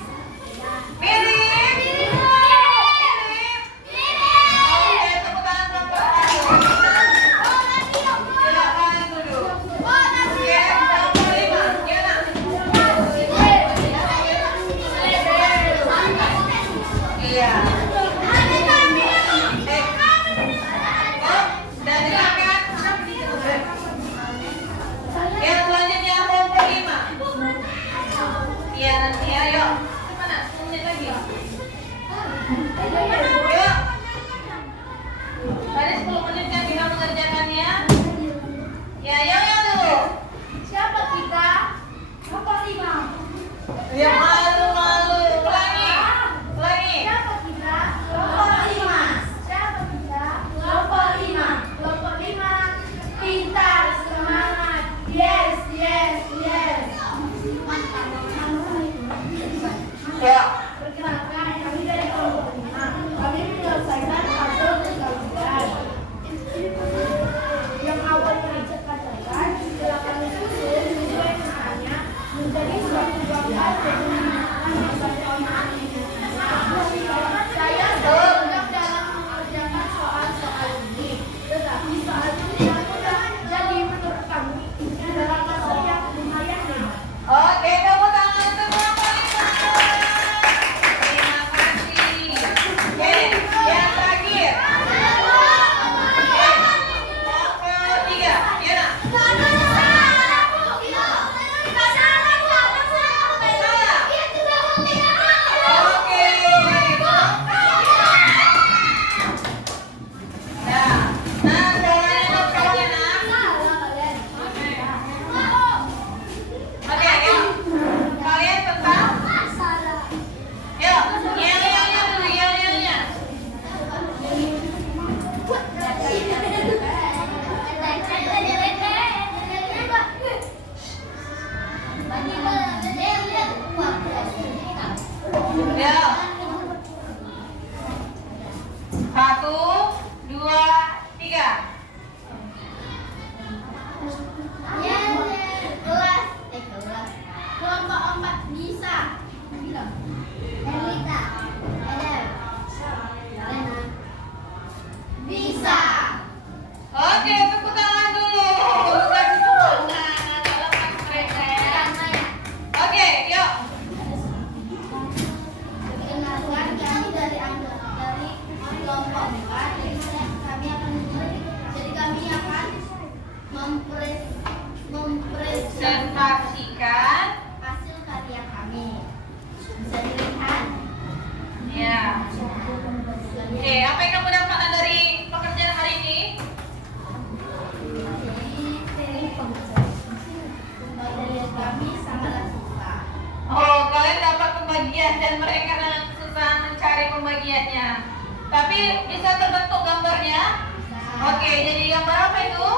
Oke, tepuk tangan kelompok satu. Silakan duduk. Oke, nomor 5. Ya, Nak. Iya. Dan silakan. Ya, selanjutnya kelompok 5. Iya, nanti ayo. Mana? 10 menit lagi. Yuk. Ada 10 menit kan kita mengerjakannya. Ya, ayo dulu. Siapa kita? Kelompok 5. Ya, malu-malu. Ulangi. Siapa kita? Kelompok 5. Siapa kita? Kelompok 5. Kelompok 5. Pintar, semangat. Yes. Ya. Perkenalkan, kami dari kelompok 5. Kami menyelesaikan puzzle berkalian. Yang awalnya dicek-cekkan, silakan disusun sesuai caranya menjadi suatu gambar dan menggunakan gambar Saya sedang dalam mengerjakan soal-soal ini, tetapi soal itu tidak mudah. Jadi menurut kami ini adalah puzzle yang lumayan hebat. Oke, tepuk tangan untuk kelompok 5. Terima kasih. Oke, yang terakhir. Kelompok 3. Ya, Nak. Oke. Nah, caranya untuk kalian, Nak. Oke, yuk. Kalian tetap. Yuk, yel-yelnya dulu, yel-yelnya. Yuk. 1, 2, 3. Kelompok 4 bisa. Elita. Bisa. Oke, tepuk tangan dulu. Kasih semangat, agak lepas mereka. Oke, yuk. Perkenalkan, kami dari kelompok 4. Jadi kami akan Presentasikan. hasil karya kami. Bisa dilihat. Ya. Oke, apa yang kamu dapatkan dari pekerjaan hari ini? Pembelajaran kami sangatlah suka. Oh, kalian dapat pembagian dan mereka dengan susah mencari pembagiannya. Tapi bisa terbentuk gambarnya? Oke, jadi gambar apa itu?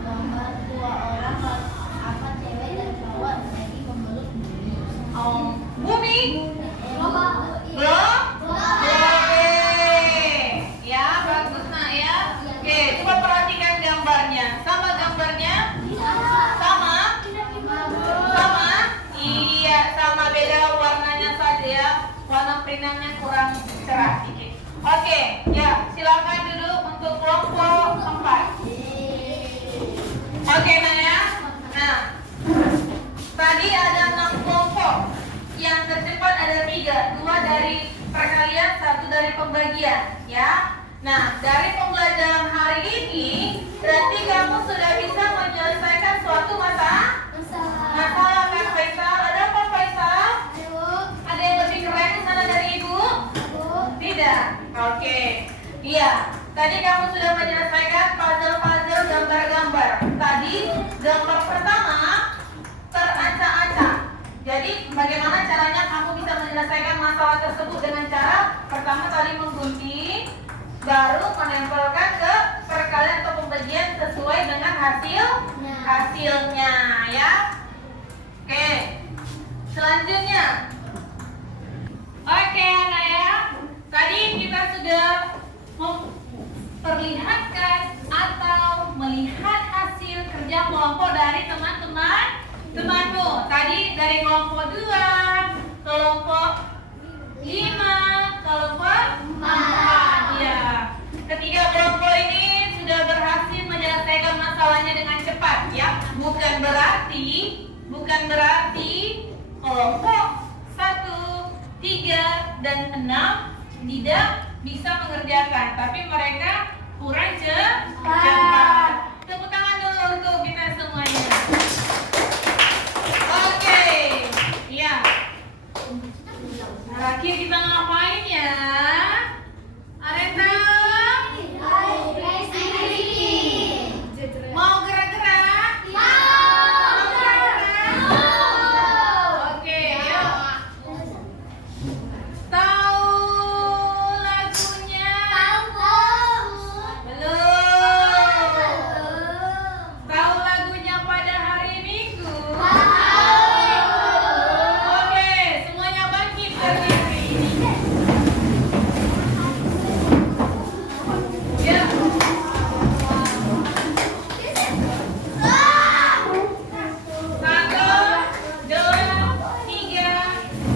Gambar dua orang apa cewek dan cowok menjadi pembeluk bumi. Bumi? Belum? Oke. Ya, bagus Nak ya. Oke, coba perhatikan gambarnya. Sama gambarnya? Sama? Sama? Iya, sama, beda warnanya saja ya. Warna perintannya kurang cerah sedikit. Oke, ya, silakan duduk untuk kelompok 4. Oke, Nak ya. Nah, tadi ada 6 kelompok. Yang tercepat ada 3, 2 dari perkalian, 1 dari pembagian, ya. Nah, dari pembelajaran hari ini, berarti kamu sudah bisa menyelesaikan suatu masalah kan, Faisal? Ada apa, Faisal? Ada yang lebih keren di sana dari Ibu? Oke. Iya. Tadi kamu sudah menyelesaikan puzzle-puzzle gambar-gambar. Tadi gambar pertama teracak-acak. Jadi bagaimana caranya kamu bisa menyelesaikan masalah tersebut dengan cara pertama tadi menggunting, baru menempelkan ke perkalian atau pembagian sesuai dengan hasilnya ya. Oke. Selanjutnya. Oke, anak ya. Tadi kita sudah memperlihatkan atau melihat hasil kerja kelompok dari temanmu. Tadi dari kelompok 2, kelompok 5, kelompok 4. Ya. Ketiga kelompok ini sudah berhasil menyelesaikan masalahnya dengan cepat ya. Bukan berarti kelompok 1, 3, dan 6 tidak bisa mengerjakan, tapi mereka kurang cepat. Tepuk tangan dulu untuk kita semuanya. Oke, ya. Terakhir kita ngapain ya? Ada yang tahu? Mau gerak-gerak? Mau gerak-gerak? Oke, yuk. Tahu lagunya? Belum. Tahu lagunya pada hari Minggu? Oke, semuanya bangkit berdiri. Ya. 1, 2, 3,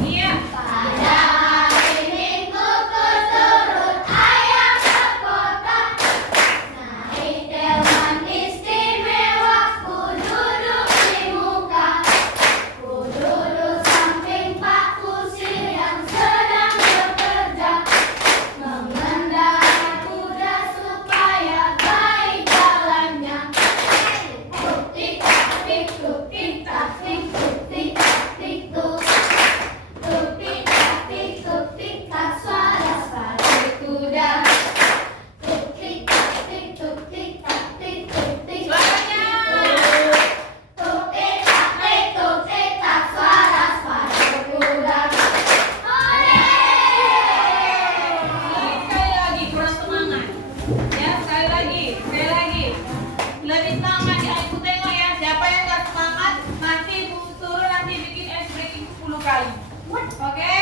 iya. Pada hari Minggu ku turut ayah ke kota, naik delman istimewa, ku duduk di muka, ku duduk samping Pak Kusir yang sedang bekerja, mengendarai kuda supaya baik jalannya. Tuk-tik tak-tik, tuk-tik tak-tik, tuk-tik tak-tik, tuk. Tuk-tik tak-tik, tuk-tik tak, suara sepatu kuda. Tuk-tik tak-tik, tuk-tik tak-tik, tuk-tik Suaranya. tuk-tik tak-tik, tuk-tik tak, suara sepatu kuda. Hore! Sekali lagi kurang semangat. Ya, sekali lagi. Lebih semangat ya, Ibu tengok ya. Siapa yang nggak semangat, nanti Ibu suruh nanti bikin ice breaking 10 kali. Oke?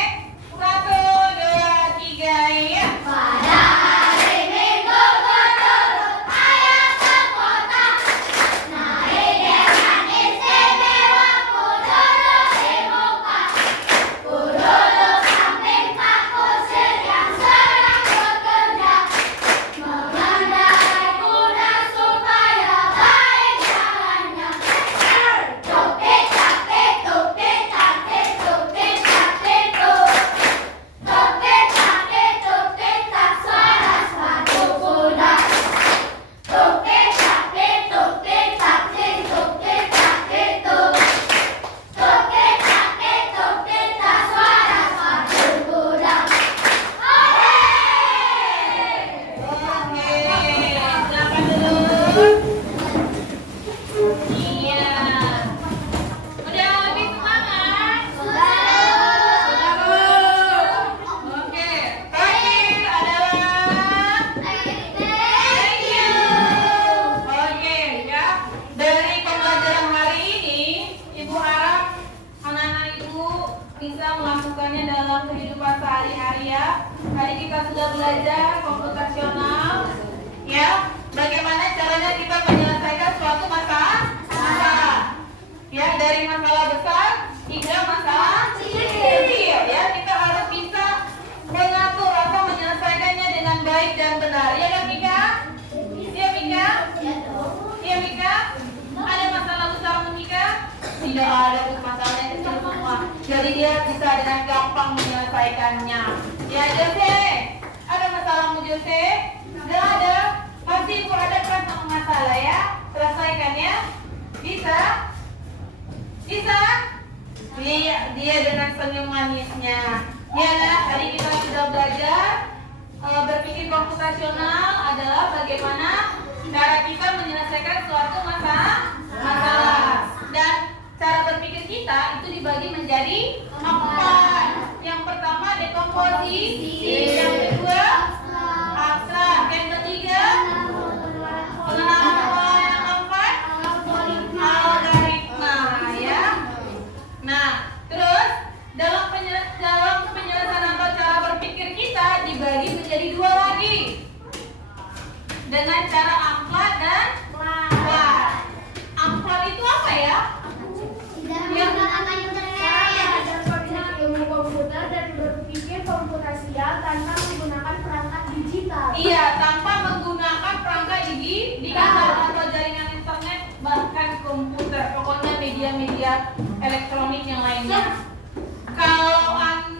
1, 2, 3, ya. Pada hari Minggu ku turut ayah ke kota, naik delman istimewa, ku duduk di muka, ku duduk samping Pak Kusir yang sedang bekerja, mengendarai kuda supaya baik jalannya. Tuk-tik tak-tik, tuk-tik tak-tik, tuk-tik tak-tik, tuk. Tuk-tik tak-tik, tuk-tik tak, suara sepatu kuda. Tuk-tik tak-tik, tuk-tik tak-tik, tuk-tik tak-tik, tuk. Tuk-tik tak-tik, tuk-tik tak, suara sepatu kuda. Hore! Oke, silakan dulu. Iya. Udah lebih semangat? Sudah, Bu. Oke, terakhir adalah thank you. Oke, ya. Dari pembelajaran hari ini, Ibu harap anak-anak Ibu bisa melakukannya dalam kehidupan sehari-hari ya. Tadi kita sudah belajar komputasional, ya. Bagaimana caranya kita menyelesaikan suatu masalah. Ya, dari masalah besar hingga masalah kecil. Ya, kita harus bisa mengatur atau menyelesaikannya dengan baik dan benar. Ya kan, Mika? Ya, Mika? Iya, Mika? Ada masalah besar, Mika? Tidak ada, masalahnya kecil semua. Jadi dia bisa dengan gampang menyelesaikannya. Ya, Jose? Ada masalahmu, Jose? Tidak ada. Pasti Ibu hadapkan sama masalah ya. Selesaikan ya. Bisa? Bisa? Dia dengan senyum manisnya. Ya, nah, tadi kita sudah belajar komputasional adalah bagaimana cara kita menyelesaikan suatu masalah. Dan cara berpikir kita itu dibagi menjadi 4. Yang pertama dekomposisi, yang kedua abstrak, yang ketiga pengenalan pola, yang keempat algoritma, ya. Nah, terus dalam penyelesaian atau cara berpikir kita dibagi menjadi 2 lagi dengan cara amplat dan plat. Amplat itu apa ya? Tidak menggunakan internet. Ilmu komputer dan berpikir komputasial tanpa menggunakan perangkat digital. Iya, tanpa menggunakan perangkat digital atau jaringan internet, bahkan komputer, pokoknya media-media elektronik yang lainnya. Kalau plat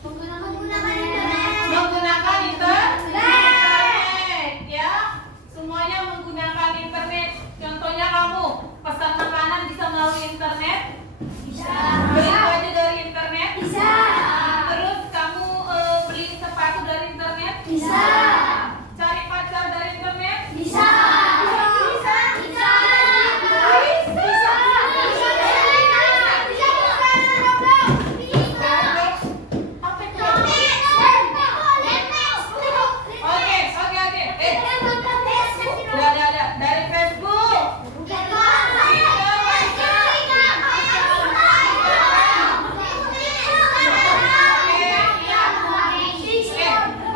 Menggunakan internet. menggunakan internet, ya, semuanya menggunakan internet. Contohnya kamu pesan makanan bisa melalui internet, beli baju dari internet, Bisa. terus kamu beli sepatu dari internet, Bisa. cari pacar dari internet, Bisa. Oke. Dari Facebook,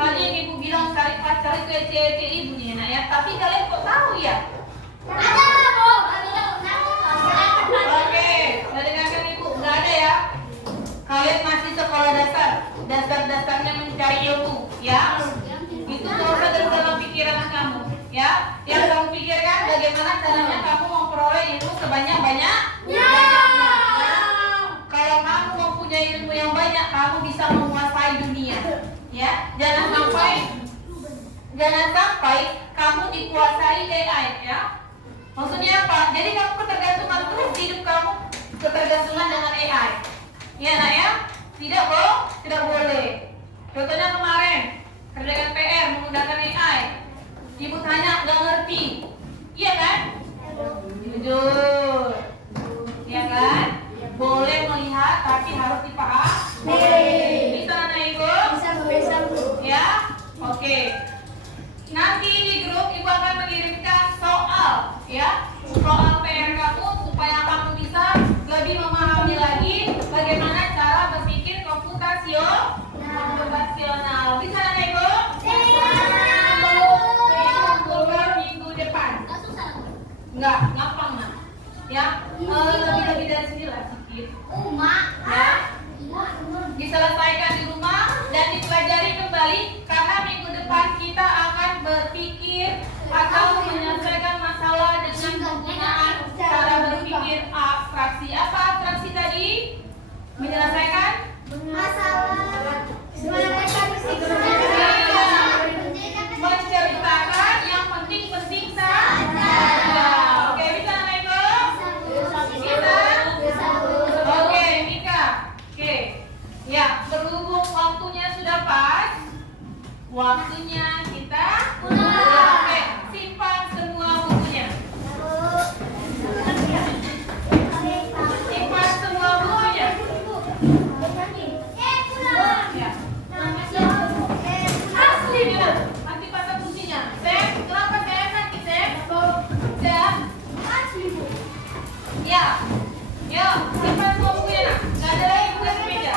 tadi ibu bilang cari pacar itu ece-ece ibu nih nak ya. Tapi kalian kok tahu ya? Oke, dengarkan ibu, nggak ada ya. Kalian masih sekolah dasar-dasarnya mencari ilmu, ya. Itu coba dalam pikiran kamu, ya. Yang kamu pikirkan bagaimana caranya kamu memperoleh ilmu sebanyak-banyak. Kalau kamu mempunyai ilmu yang banyak, kamu bisa menguasai dunia, ya. Jangan sampai kamu dikuasai AI, ya. Maksudnya apa? Jadi kamu ketergantungan terus hidup kamu ketergantungan dengan AI. Ya nak ya? Tidak boleh. Contohnya kemarin kerjakan PR menggunakan AI. Ibu tanya nggak ngerti, iya kan? Jujur, iya kan? Boleh melihat tapi harus dipahami. Bisa anak ibu? Bisa, Bu. Ya, oke. Nanti di grup ibu akan mengirimkan soal, ya, soal PR kamu supaya kamu bisa lebih memahami lagi bagaimana cara berpikir komputasional. Bisa anak ibu? Keluar minggu depan. Enggak, gampang nak. Ya, lebih dari sini lah sedikit. Ya, diselesaikan di rumah dan dipelajari kembali karena minggu depan kita akan berpikir atau menyelesaikan masalah dengan penggunaan cara berpikir abstraksi. Apa abstraksi tadi? Menyelesaikan menceritakan yang penting-penting saja. Oke, bisa anak ibu? Bisa? Oke, Mika. Oke. Ya, berhubung waktunya sudah pas, waktunya kita pulang. Oke, simpan semua bukunya. Simpan semua bukunya. Ya. Asli dia. Nanti pasang kuncinya. Sam, kenapa Sam? Nanti Sam. Sam. Ya. Yo, simpan semua bukunya nak. Gak ada lagi buku yang berbeda.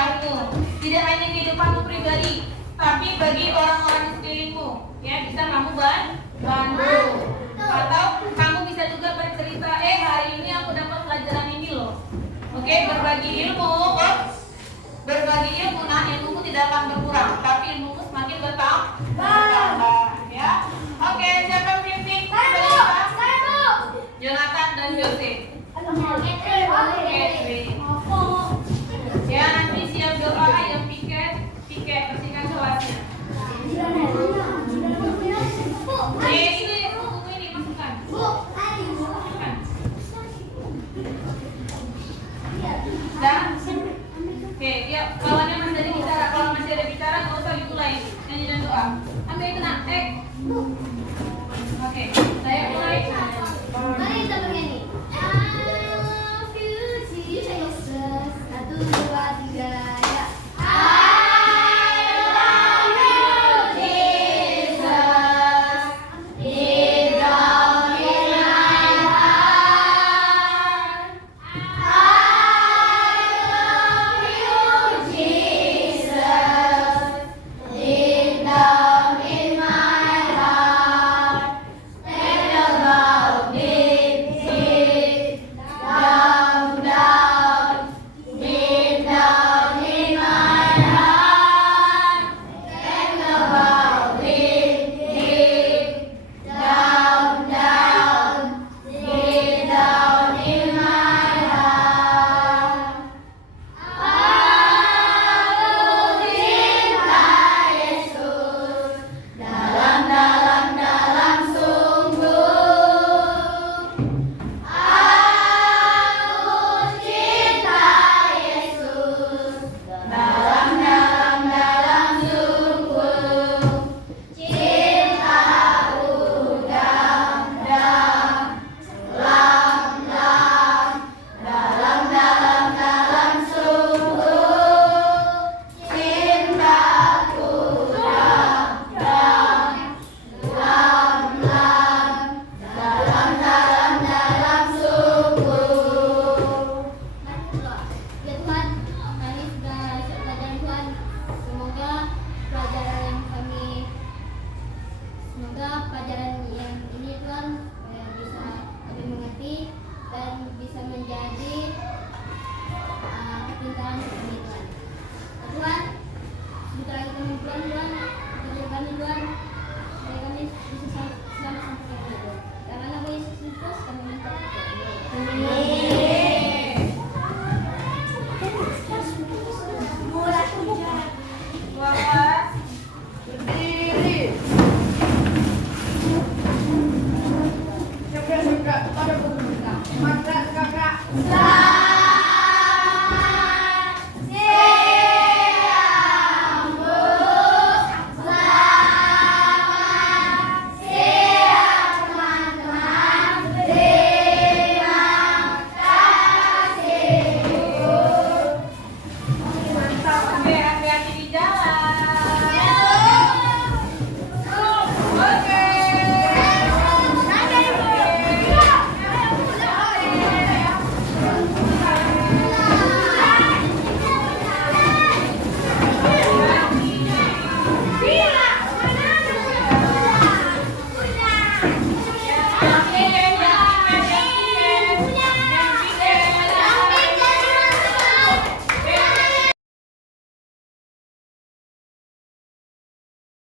kehidupanmu. Tidak hanya kehidupanmu pribadi, tapi bagi orang-orang di sekelilingmu. Ya, bisa kamu bantu. Atau kamu bisa juga bercerita, hari ini aku dapat pelajaran ini loh. Oke, berbagi ilmu. Berbagi ilmu, nah ilmumu tidak akan berkurang, tapi ilmumu semakin bertambah. Ya. Oke, siapa pimpin? Jonathan dan Jose. Oke,